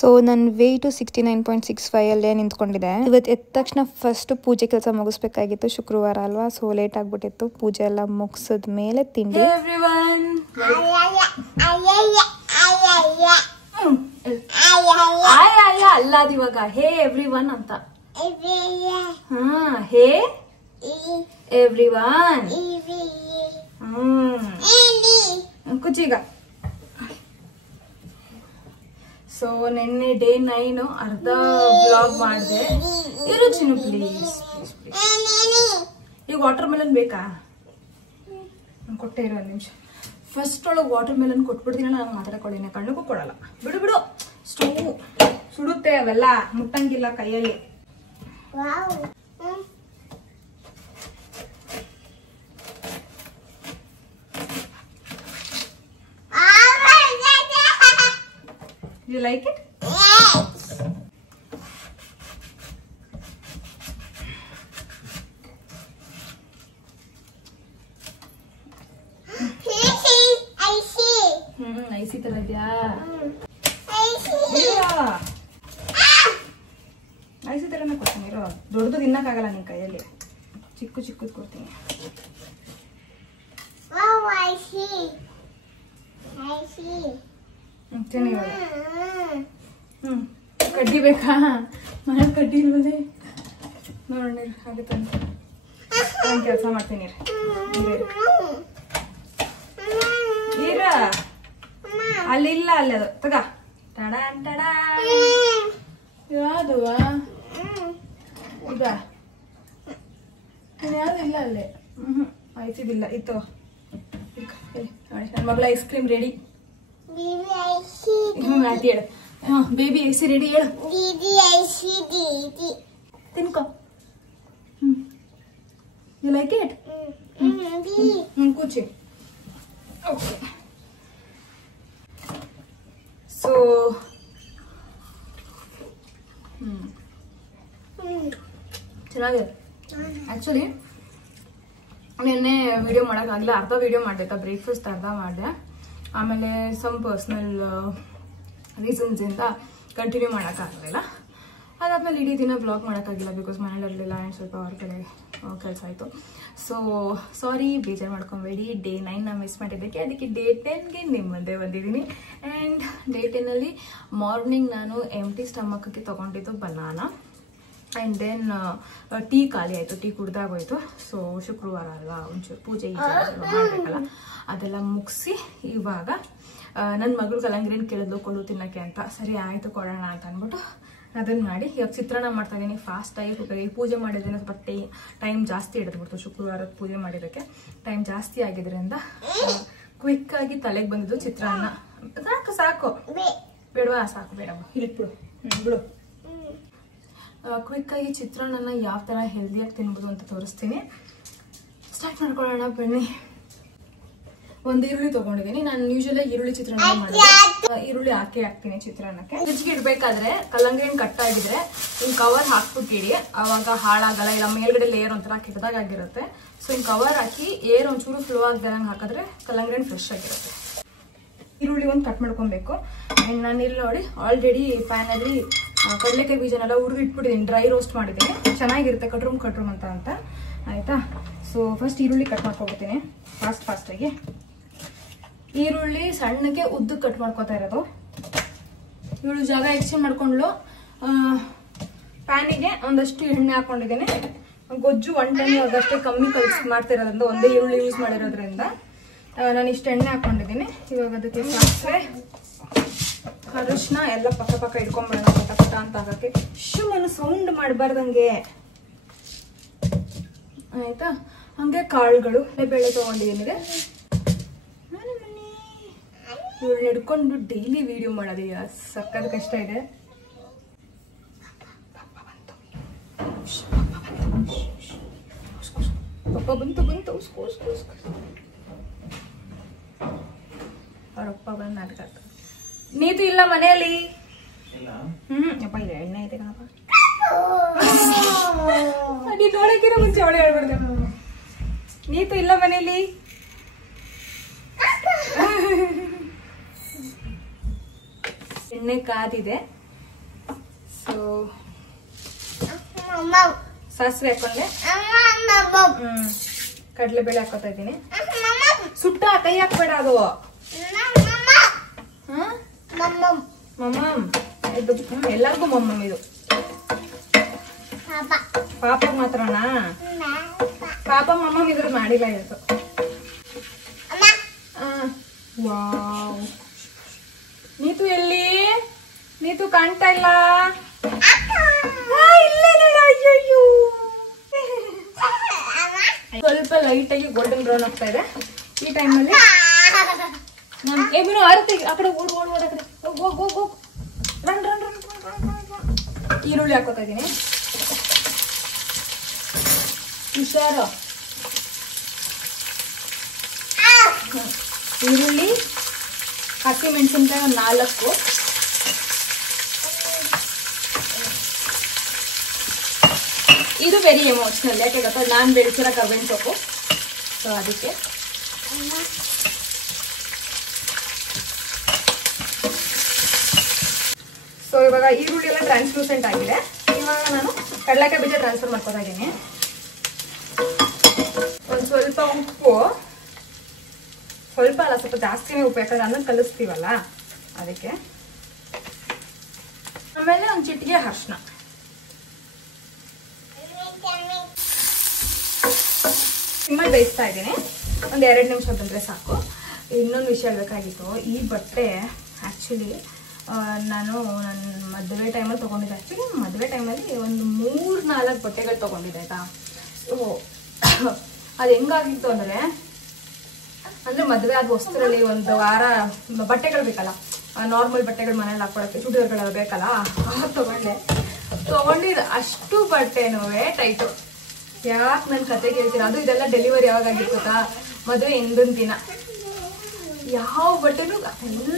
So ನನ್ನ weight 69.65 ಅಲ್ಲೇ ನಿಂತ್ಕೊಂಡಿದೆ. ಇವತ್ತು ಎದ್ದ ತಕ್ಷಣ ಫಸ್ಟ್ ಪೂಜೆ ಕೆಲಸ ಮುಗಿಸ್ಬೇಕಾಗಿತ್ತು, ಶುಕ್ರವಾರ ಅಲ್ವಾ, ಸೊ ಲೇಟ್ ಆಗ್ಬಿಟ್ಟಿತ್ತು. ಪೂಜೆ ಎಲ್ಲ ಮುಗಿಸಿದ ಮೇಲೆ ತಿಂಡಿ. ಅಲ್ಲಾದ ಇವಾಗ ಹೇ ಎವ್ರಿವನ್ ಅಂತ. ಹೇ ಎವ್ರಿವನ್ ಕುಚಿಗ. ಸೊ ನಿನ್ನೆ ಡೇ 9 ಅರ್ಧ ಬ್ಲಾಗ್ ಮಾಡಿದೆ. ಇರು ಚಿನ್ನು ಪ್ಲೀಸ್. ಈಗ ವಾಟರ್ ಮೆಲನ್ ಬೇಕಾ? ಕೊಟ್ಟೆ ಇರೋ ಒಂದು ನಿಮಿಷ. ಫಸ್ಟ್ ಒಳಗೆ ವಾಟರ್ ಮೆಲನ್ ಕೊಟ್ಬಿಡ್ತೀನಿ, ನಾನು ಮಾತಾಡ್ಕೊಳ್ಳಿನ ಕಣ್ಣಿಗೂ ಕೊಡಲ್ಲ. ಬಿಡು ಬಿಡು, ಸ್ಟವ್ ಸುಡುತ್ತೆ, ಅವೆಲ್ಲ ಮುಟ್ಟಂಗಿಲ್ಲ ಕೈಯಲ್ಲಿ. You like it? Yes. IC ತರ ಇದೆಯಾ? ಐಸಿ ತರನೇ ಕೊಡ್ತೀನಿ ಇರೋ. ದೊಡ್ಡದು ತಿನ್ನಕ್ಕಾಗಲ್ಲ ನಿನ್ ಕೈಯಲ್ಲಿ, ಚಿಕ್ಕ ಚಿಕ್ಕದು ಕೊಡ್ತೀನಿ. ಕಡ್ಡಿ ಬೇಕಾ? ಮನೆ ಕಡ್ಡಿ ಇಲ್ವದೆ ನೋಡಿ. ಹಾಗೆ ನಾನು ಕೆಲಸ ಮಾಡ್ತೀನಿ. ಇರ ಅಲ್ಲಿಲ್ಲ, ಅಲ್ಲಿ ಅದು ತಗ. ಯಾವ್ದುವಾ ಈಗ? ಯಾವ್ದು ಇಲ್ಲ ಅಲ್ಲೇ. ಆಯ್ತಿದಿಲ್ಲ ಇತ್ತು. ನನ್ನ ಮಗಳ ಐಸ್ ಕ್ರೀಮ್ ರೆಡಿ. ಆಯ್ತು ಹೇಳು. ಬೇಬಿ ಐಸಿ ರೆಡಿ ಹೇಳು. ತಿನ್ಕೋ. You like it? ಕೂಚಿ. ಓಕೆ. ಸೊ ಚೆನ್ನಾಗಿದೆ ಆಕ್ಚುಲಿ. ನಿನ್ನೆ ವಿಡಿಯೋ ಮಾಡೋಕ್ಕಾಗಲಿಲ್ಲ, ಅರ್ಧ ವಿಡಿಯೋ ಮಾಡಿದೆ. ಬ್ರೇಕ್ಫಾಸ್ಟ್ ಅರ್ಧ ಮಾಡಿದೆ, ಆಮೇಲೆ ಸಮ್ ಪರ್ಸ್ನಲ್ ರೀಸನ್ಸ್ ಇಂದ ಕಂಟಿನ್ಯೂ ಮಾಡೋಕ್ಕಾಗಲಿಲ್ಲ. ಅದಾದ್ಮೇಲೆ ಇಡೀ ದಿನ ಬ್ಲಾಗ್ ಮಾಡೋಕ್ಕಾಗಿಲ್ಲ, ಬಿಕಾಸ್ ಮನೇಲಿರಲಿಲ್ಲ ಆ್ಯಂಡ್ ಸ್ವಲ್ಪ ಹೊರಗಡೆ ಕೆಲಸ ಆಯಿತು. ಸೊ ಸಾರಿ, ಬೇಜಾರು ಮಾಡ್ಕೊಬೇಡಿ. ಡೇ 9 ನಾನು ಮಿಸ್ ಮಾಡಿದ್ದಕ್ಕೆ. ಅದಕ್ಕೆ ಡೇ 10ಗೆ ನಿಮ್ಮ ಮುಂದೆ ಬಂದಿದ್ದೀನಿ. ಆ್ಯಂಡ್ ಡೇ 10ಅಲ್ಲಿ ಮಾರ್ನಿಂಗ್ ನಾನು ಎಂಟಿ ಸ್ಟಮಕ್ಗೆ ತೊಗೊಂಡಿದ್ದು ಬನಾನಾ. ಆ್ಯಂಡ್ ದೆನ್ ಟೀ ಖಾಲಿ ಆಯಿತು, ಟೀ ಕುಡ್ದಾಗೋಯ್ತು. ಸೊ ಶುಕ್ರವಾರ ಅಲ್ವಾ, ಒಂಚೂರು ಪೂಜೆ ಮಾಡಬೇಕಲ್ಲ, ಅದೆಲ್ಲ ಮುಗಿಸಿ ಇವಾಗ ನನ್ನ ಮಗಳು ಕಲ್ಲಂಗರಿನ ಕೇಳಿದ್ಲು ಕೊಡು ತಿನ್ನೋಕ್ಕೆ ಅಂತ. ಸರಿ ಆಯಿತು ಕೊಡೋಣ ಅಂತ ಅಂದ್ಬಿಟ್ಟು ಅದನ್ನು ಮಾಡಿ ಇವಾಗ ಚಿತ್ರಾನ್ನ ಮಾಡ್ತಾ ಇದ್ದೀನಿ. ಫಾಸ್ಟಾಗಿ ಕುಕ್ಕರಿಗೆ ಪೂಜೆ ಮಾಡಿದ್ರಿಂದ ಸ್ವಲ್ಪ ಟೈಮ್ ಜಾಸ್ತಿ ಹಿಡಿದ್ಬಿಡ್ತು. ಶುಕ್ರವಾರದ ಪೂಜೆ ಮಾಡಿದ್ದಕ್ಕೆ ಟೈಮ್ ಜಾಸ್ತಿ ಆಗಿದ್ದರಿಂದ ಕ್ವಿಕ್ಕಾಗಿ ತಲೆಗೆ ಬಂದಿದ್ದು ಚಿತ್ರಾನ್ನ. ಸಾಕು ಸಾಕು ಬೇಡವಾ? ಸಾಕು ಬೇಡ, ಇಟ್ಬಿಡು. ಬಿಡು. ಕ್ವಿಕ್ಕಾಗಿ ಚಿತ್ರಾನ್ನ ಯಾವ ಥರ ಹೆಲ್ದಿಯಾಗಿ ತಿನ್ಬೋದು ಅಂತ ತೋರಿಸ್ತೀನಿ. ಸ್ಟಾರ್ಟ್ ಮಾಡ್ಕೊಳ್ಳೋಣ ಬನ್ನಿ. ಒಂದು ಈರುಳ್ಳಿ ತೊಗೊಂಡಿದ್ದೀನಿ. ನಾನು ಯೂಶಲಿ ಈರುಳ್ಳಿ ಚಿತ್ರಾನ್ನ ಮಾಡಿದ್ರೆ ಈರುಳ್ಳಿ ಹಾಕ್ತೀನಿ ಚಿತ್ರಾನ್ನಕ್ಕೆ. ಫ್ರಿಜ್ಗೆ ಇಡಬೇಕಾದ್ರೆ ಕಲ್ಲಂಗರಿ ಕಟ್ ಆಗಿದ್ರೆ ಹಿಂಗೆ ಕವರ್ ಹಾಕ್ಬಿಟ್ಟಿಡಿ, ಅವಾಗ ಹಾಳಾಗಲ್ಲ. ಇಲ್ಲ ಮೇಲ್ಗಡೆ ಲೇಯರ್ ಒಂಥರ ಕೆಟ್ಟದಾಗಿರುತ್ತೆ. ಸೊ ಹಿಂಗೆ ಕವರ್ ಹಾಕಿ ಏರ್ ಒಂಚೂರು ಫ್ಲೋ ಆಗ್ದಂಗೆ ಹಾಕಿದ್ರೆ ಕಲ್ಲಂಗರಿ ಫ್ರೆಶ್ ಆಗಿರುತ್ತೆ. ಈರುಳ್ಳಿ ಒಂದು ಕಟ್ ಮಾಡ್ಕೊಬೇಕು. ಆ್ಯಂಡ್ ನಾನು ಇಲ್ಲಿ ನೋಡಿ ಆಲ್ರೆಡಿ ಪ್ಯಾನಲ್ಲಿ ಕಡಲೆಕಾಯಿ ಬೀಜನೆಲ್ಲ ಹುರಿದಿಟ್ಬಿಟ್ಟಿದ್ದೀನಿ, ಡ್ರೈ ರೋಸ್ಟ್ ಮಾಡಿದ್ದೀನಿ. ಚೆನ್ನಾಗಿರುತ್ತೆ ಕಟ್ರೂಮ್ ಅಂತ ಆಯಿತಾ. ಸೊ ಫಸ್ಟ್ ಈರುಳ್ಳಿ ಕಟ್ ಮಾಡ್ಕೊಬಿಡ್ತೀನಿ ಫಾಸ್ಟಾಗಿ. ಈರುಳ್ಳಿ ಸಣ್ಣಕ್ಕೆ ಉದ್ದು ಕಟ್ ಮಾಡ್ಕೊತಾ ಇರೋದು. ಇವಳು ಜಾಗ ಎಕ್ಸ್ಚೇಂಜ್ ಮಾಡ್ಕೊಂಡ್ಲು. ಪ್ಯಾನಿಗೆ ಒಂದಷ್ಟು ಎಣ್ಣೆ ಹಾಕೊಂಡಿದ್ದೀನಿ. ಗೊಜ್ಜು 1 ಟೈಮ್ ಅದಷ್ಟೇ ಕಮ್ಮಿ ಮಾಡ್ತಿರೋದ್ರಿಂದ, ಒಂದೇ ಈರುಳ್ಳಿ ಯೂಸ್ ಮಾಡಿರೋದ್ರಿಂದ ನಾನು ಇಷ್ಟು ಎಣ್ಣೆ ಹಾಕೊಂಡಿದ್ದೀನಿ. ಇವಾಗ ಅದಕ್ಕೆ ಸಾಸಿವೆ, ಅರಿಶಿನ ಎಲ್ಲ ಪಕ್ಕ ಇಟ್ಕೊಂಡ್ಬಿಡೋಣ ಪಟ ಅಂತ ಆಗೋಕ್ಕೆ. ನಾನು ಸೌಂಡ್ ಮಾಡಬಾರ್ದಂಗೆ ಆಯ್ತಾ. ಹಂಗೆ ಕಾಳುಗಳು, ಬೇಳೆ ತೊಗೊಂಡಿದ್ದೀನಿ. ಇವಳು ಹಿಡ್ಕೊಂಡು ಡೈಲಿ ವಿಡಿಯೋ ಮಾಡೋದೀಗ ಸಕ್ಕದ ಕಷ್ಟ ಇದೆ. ಪಪ್ಪ ಬಂತು ಅವರಪ್ಪ ಬಂದು ನಾಟಕ. ನೀತು ಇಲ್ಲ ಮನೆಯಲ್ಲಿ? ಅಪ್ಪ ಇಲ್ಲ, ಎಣ್ಣೆ ಐತೆ ಕಣಪ್ಪ. ನೀನು ನೋಡಕ್ಕಿರೋ ಮುಂಚೆ ಅವಳೆ ಹೇಳ್ಬಿಡ್ದೆ. ನೀತು ಇಲ್ಲ ಮನೆಯಲ್ಲಿ? ಎಣ್ಣೆ ಕಾದಿದೆ. ಸೊ ಸಾಸಿವೆ ಹಾಕೊಂಡೆ, ಕಡಲೆಬೇಳೆ ಹಾಕೋತಾ ಇದ್ದೀನಿ. ಸುಟ್ಟ ಕೈ ಹಾಕ್ಬೇಡ ಅದು. ಮಮ್ಮಮ್ ಇದು ಎಲ್ಲರಿಗೂ ಮಮ್ಮಮ್ ಇದು. ಪಾಪ ಮಾತ್ರನಾ? ಪಾಪ ಮಮ್ಮಮ್ ಇದ್ರ ಮಾಡಿಲ್ಲ ಇವತ್ತು. ವಾವ್, ನೀತು ಎಲ್ಲಿ? ನೀತು ಕಾಣ್ತಾ ಇಲ್ಲ. ಅಯ್ಯಯ್ಯೋ, ಸ್ವಲ್ಪ ಲೈಟ್ ಆಗಿ ಗೋಲ್ಡನ್ ಬ್ರೌನ್ ಆಗ್ತಾ ಇದೆ. ಈ ಟೈಮಲ್ಲಿ ನಾನು ಆರತಿ ಆ ಕಡೆ ಓಡ್ ಓಡ್ ಓಡ್, ಆ ಕಡೆ ಹೋಗ್ ಹೋಗ್ ಹೋಗ್, ರನ್ ರನ್ ರನ್. ಈರುಳ್ಳಿ ಹಾಕೋತಾ ಇದ್ದೀನಿ. ಹುಷಾರು. ಈರುಳ್ಳಿ, ಹಸಿ ಮೆಣಸಿನ್ಕಾಯಿ ಒಂದು 4. ಇದು ವೆರಿ ಎಮೋಷನಲ್. ಯಾಕೆ ಗೊತ್ತಾ, ನಾನು ಬೆಳೆಸಿರೋ ಕರ್ಬೇವಿನ ಸೊಪ್ಪು, ಸೊ ಅದಕ್ಕೆ. ಸೊ ಇವಾಗ ಈರುಳ್ಳಿ ಎಲ್ಲ ಟ್ರಾನ್ಸ್ಲೂಸೆಂಟ್ ಆಗಿದೆ. ಇವಾಗ ನಾನು ಕಡಲೆಕಾಯಿ ಬೀಜ ಟ್ರಾನ್ಸ್ಫರ್ ಮಾಡ್ಕೊತಾ ಇದ್ದೀನಿ. ಒಂದು ಸ್ವಲ್ಪ ಉಪ್ಪು, ಸ್ವಲ್ಪ ಅಲ್ಲ ಸ್ವಲ್ಪ ಜಾಸ್ತಿನೇ ಉಪ್ಪು, ಯಾಕಂದ್ರೆ ಅನ್ನ ಕಲಿಸ್ತೀವಲ್ಲ ಅದಕ್ಕೆ. ಆಮೇಲೆ ಒಂದು ಚಿಟಿಕೆ ಅರಿಶಿನ. ಸಿಮ್ಮಲ್ಲಿ ಬೇಯಿಸ್ತಾ ಇದ್ದೀನಿ. ಒಂದು 2 ನಿಮಿಷ ಬಂದರೆ ಸಾಕು. ಇನ್ನೊಂದು ವಿಷಯ ಹೇಳ್ಬೇಕಾಗಿತ್ತು. ಈ ಬಟ್ಟೆ ಆ್ಯಕ್ಚುಲಿ ನಾನು ನನ್ನ ಮದುವೆ ಟೈಮಲ್ಲಿ ತೊಗೊಂಡಿದ್ದೆ. ಆ್ಯಕ್ಚುಲಿ ಮದುವೆ ಟೈಮಲ್ಲಿ ಒಂದು 3-4 ಬಟ್ಟೆಗಳು ತೊಗೊಂಡಿದ್ದೆ ಆಯಿತಾ. ಸೊ ಅದು ಹೆಂಗಾಗಿತ್ತು ಅಂದರೆ ಮದುವೆ ಆದ ವಸ್ತುರಲ್ಲಿ ಒಂದು ವಾರ ಬಟ್ಟೆಗಳು ಬೇಕಲ್ಲ, ನಾರ್ಮಲ್ ಬಟ್ಟೆಗಳು ಮನೇಲಿ ಹಾಕೊಳಕ್ಕೆ, ಚೂಡಿದಾರ್ಗಳೆಲ್ಲ ಬೇಕಲ್ಲ, ತೊಗೊಂಡಿದ್ದು ಅಷ್ಟು ಬಟ್ಟೆನೂ ಟೈಟು. ಯಾಕೆ ನನ್ನ ಕತೆ ಕೇಳ್ತೀರ? ಅದು ಇದೆಲ್ಲ ಡೆಲಿವರಿ ಯಾವಾಗಾಗಿತ್ತು ಗೊತ್ತಾ? ಮದುವೆ ಹಿಂದಿನ ದಿನ. ಯಾವ ಬಟ್ಟೆನೂ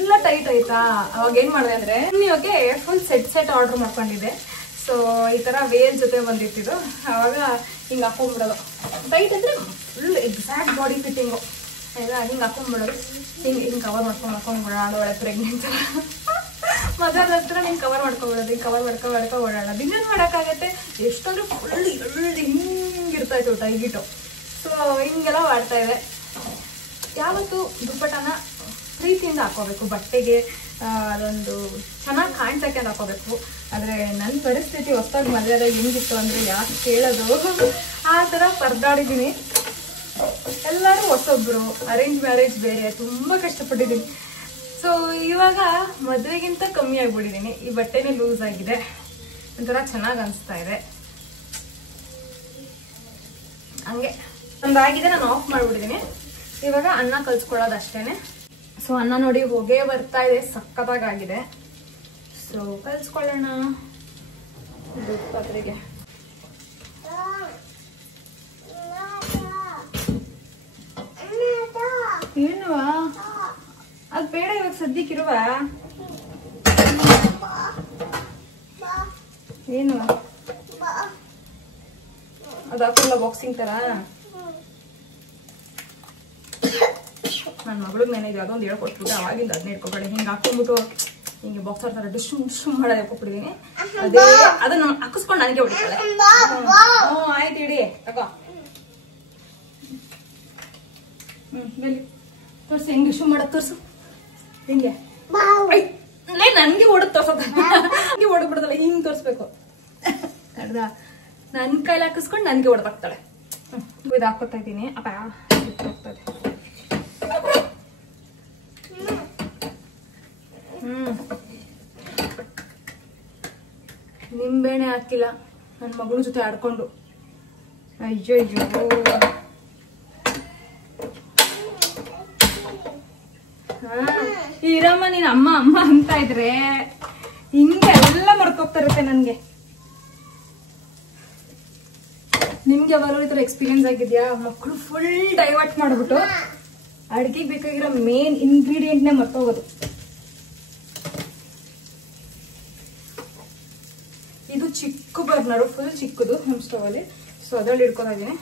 ಎಲ್ಲ ಟೈಟ್ ಆಯ್ತಾ. ಅವಾಗ ಏನು ಮಾಡಿದೆ ಅಂದರೆ, ಇವಾಗೆ ಫುಲ್ ಸೆಟ್ ಆರ್ಡರ್ ಮಾಡ್ಕೊಂಡಿದ್ದೆ. ಸೊ ಈ ಥರ ವೇಲ್ ಜೊತೆ ಬಂದಿತ್ತಿದ್ದು, ಆವಾಗ ಹಿಂಗೆ ಹಾಕೊಂಡ್ಬಿಡೋದು. ಟೈಟ್ ಅಂದರೆ ಫುಲ್ ಎಕ್ಸಾಕ್ಟ್ ಬಾಡಿ ಫಿಟ್ಟಿಂಗು ಎಲ್ಲ ಹಿಂಗೆ ಹಾಕೊಂಡ್ಬಿಡೋದು. ಹಿಂಗೆ ಕವರ್ ಮಾಡ್ಕೊಂಡ್ಬಿಡೋಣ. ಅದು ಒಳ್ಳೆ ಪ್ರೆಗ್ನೆಂಟ್ ಮದುವೆ ಹತ್ರ ಹಿಂಗೆ ಕವರ್ ಮಾಡ್ಕೊಬಿಡೋದು. ಹಿಂಗೆ ಕವರ್ ಮಾಡ್ಕೊ ಓಡಾಡೋದು. ಇನ್ನೇನು ಮಾಡೋಕ್ಕಾಗತ್ತೆ? ಎಷ್ಟೊಂದು ಫುಲ್ ಹಿಂಗಿರ್ತಾಯಿತ್ತು ಟೈಗಿಟ್ಟು. ಸೊ ಹಿಂಗೆಲ್ಲ ಮಾಡ್ತಾಯಿದೆ. ಯಾವತ್ತು ದುಪ್ಪಟ್ಟನ ಪ್ರೀತಿಯಿಂದ ಹಾಕೋಬೇಕು. ಬಟ್ಟೆಗೆ ಅದೊಂದು ಚೆನ್ನಾಗಿ ಕಾಣ್ಸಕ್ಕೆ ಅಂತ ಹಾಕೋಬೇಕು. ಆದರೆ ನನ್ನ ಪರಿಸ್ಥಿತಿ ಹೊಸದಾಗಿ ಮದುವೆದಾಗ ಹೆಂಗಿತ್ತು ಅಂದರೆ ಯಾಕೆ ಕೇಳೋದು, ಆ ಥರ ಪರದಾಡಿದ್ದೀನಿ. ಎಲ್ಲರೂ ಹೊಸೊಬ್ಬರು, ಅರೇಂಜ್ ಮ್ಯಾರೇಜ್ ಬೇರೆ, ತುಂಬ ಕಷ್ಟಪಟ್ಟಿದ್ದೀನಿ. ಸೊ ಇವಾಗ ಮದುವೆಗಿಂತ ಕಮ್ಮಿ ಆಗಿಬಿಟ್ಟಿದ್ದೀನಿ. ಈ ಬಟ್ಟೆನೇ ಲೂಸ್ ಆಗಿದೆ, ಒಂಥರ ಚೆನ್ನಾಗಿ ಅನಿಸ್ತಾ ಇದೆ. ಹಂಗೆ ಒಂದಾಗಿದೆ, ನಾನು ಆಫ್ ಮಾಡಿಬಿಟ್ಟಿದ್ದೀನಿ. ಇವಾಗ ಅನ್ನ ಕಲ್ಸ್ಕೊಳ್ಳೋದು ಅಷ್ಟೇನೆ. ಸೊ ಅನ್ನ ನೋಡಿ ಹೊಗೆ ಬರ್ತಾ ಇದೆ, ಸಕ್ಕತ್ತಾಗಿದೆ. ಸೊ ಕಲ್ಸ್ಕೊಳ್ಳೋಣ ದೊಡ್ಡ ಪಾತ್ರೆಗೆ. ಏನುವ ಅದು ಬೇಡ ಇವಾಗ ಸದ್ಯಕ್ಕಿರುವ. ಏನು ಅದು ಹಾಕಲ್ಲ ಬಾಕ್ಸಿಂಗ್ ತರ. ನನ್ನ ಮಗಳಿಗೆ ನೆನೆ ಇದೆ, ಅದೊಂದು ಹೇಳ್ಕೊಟ್ಬಿಟ್ಟು ಅವಾಗಿಂದ ಅದನ್ನ ಇಟ್ಕೊಬೇಡ. ಹಿಂಗೆ ಹಾಕೊಂಡ್ಬಿಟ್ಟು ಹಿಂಗೆ ಬಾಕ್ಸರ್ ತರ ಶುಮ್ ಮಾಡೋದು ಹೇಳ್ಕೊಟ್ಬಿಟ್ಟಿದ್ದೀನಿ. ಅದೇ ಅದನ್ನ ಹಾಕಿಸ್ಕೊಂಡು ನನಗೆ ಹೊಡಿತಾಳೆ. ಹ್ಞೂ ಆಯ್ತು ಇಡಿ ತಗೋ. ಬನ್ನಿ ತೋರಿಸಿ ಹೆಂಗೆ ಶೂ ಮಾಡೋದು ತೋರಿಸು. ಹಿಂಗೆ ನನಗೆ ಹೊಡೆದು ತೋರ್ಸೋದ, ಹಂಗೆ ಹೊಡೆದ್ಬಿಡೋದಲ್ಲ, ಹಿಂಗೆ ತೋರಿಸ್ಬೇಕು. ಕಡ್ದ ನನ್ನ ಕೈಲಿ ಹಾಕಿಸ್ಕೊಂಡು ನನಗೆ ಹೊಡೆದಾಕ್ತಾಳೆ. ಇದು ಹಾಕೋತಾ ಇದ್ದೀನಿ. ಅಪ್ಪ ಹೋಗ್ತದೆ. ನಿಂಬೆಣ್ಣೆ ಹಾಕಿಲ್ಲ ನನ್ನ ಮಗಳ ಜೊತೆ ಆಡ್ಕೊಂಡು. ಅಯ್ಯೋ ಅಯ್ಯೋ, ಈರಮ್ಮ ನೀನ್ ಅಮ್ಮ ಅಮ್ಮ ಅಂತ ಇದ್ರೆ ಹಿಂಗೆ ಎಲ್ಲ ಮರ್ತೋಗ್ತಾ ಇರುತ್ತೆ ನನ್ಗೆ. ನಿಮ್ಗೆ ಯಾವಾಗಲೂ ಈ ತರ ಎಕ್ಸ್ಪೀರಿಯನ್ಸ್ ಆಗಿದ್ಯಾ? ಮಕ್ಕಳು ಫುಲ್ ಡೈವರ್ಟ್ ಮಾಡ್ಬಿಟ್ಟು ಅಡ್ಗೆಗೆ ಬೇಕಾಗಿರೋ ಮೇನ್ ಇಂಗ್ರೀಡಿಯೆಂಟ್ನೇ ಮರ್ತೋಗೋದು. ಇದು ಚಿಕ್ಕ ಬರ್ನರು, ಫುಲ್ ಚಿಕ್ಕದು ನಮ್ಮ ಸ್ಟವ್ ಅಲ್ಲಿ. ಸೊ ಅದ್ರಲ್ಲಿ ಇಟ್ಕೊತಾ ಇದೀನಿ.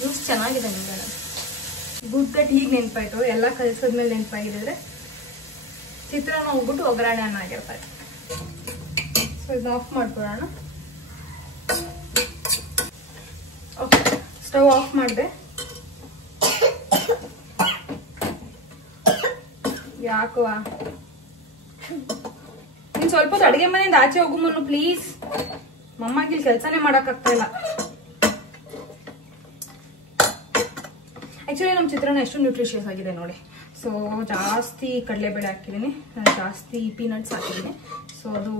ಜ್ಯೂಸ್ ಚೆನ್ನಾಗಿದೆ ನಿಮ್ಗೆ. ಗುಡ್ ದಟ್ ಈಗ ನೆನಪಾಯ್ತು, ಎಲ್ಲ ಕಲಿಸೋದ್ಮೇಲೆ ನೆನಪಾಗಿದ್ರೆ ಚಿತ್ರಾನ್ನ ಹೋಗ್ಬಿಟ್ಟು ಒಗ್ಗರಣೆ ಅನ್ನ ಆಗಿರ್ತಾರೆ. ಸೊ ಇದು ಆಫ್ ಮಾಡ್ಕೊಳ್ಳೋಣ. ಓಕೆ, ಸ್ಟವ್ ಆಫ್ ಮಾಡಿದೆ. ಯಾಕವಾ ನೀನ್ ಸ್ವಲ್ಪ ಹೊತ್ತು ಅಡಿಗೆ ಮನೆಯಿಂದ ಆಚೆ ಹೋಗು ಮನ್ನು ಪ್ಲೀಸ್. ಮಮ್ಮಾಗಿಲ್ ಕೆಲಸನೇ ಮಾಡಕ್ಕಾಗ್ತಾ ಇಲ್ಲ. ಆಕ್ಚುಲಿ ನಮ್ಮ ಚಿತ್ರಾನ್ನ ಎಷ್ಟು ನ್ಯೂಟ್ರಿಷಿಯಸ್ ಆಗಿದೆ ನೋಡಿ. ಸೊ ಜಾಸ್ತಿ ಕಡಲೆಬೇಳೆ ಹಾಕಿದ್ದೀನಿ, ಜಾಸ್ತಿ ಪೀನಟ್ಸ್ ಹಾಕಿದ್ದೀನಿ. ಸೊ ಅದು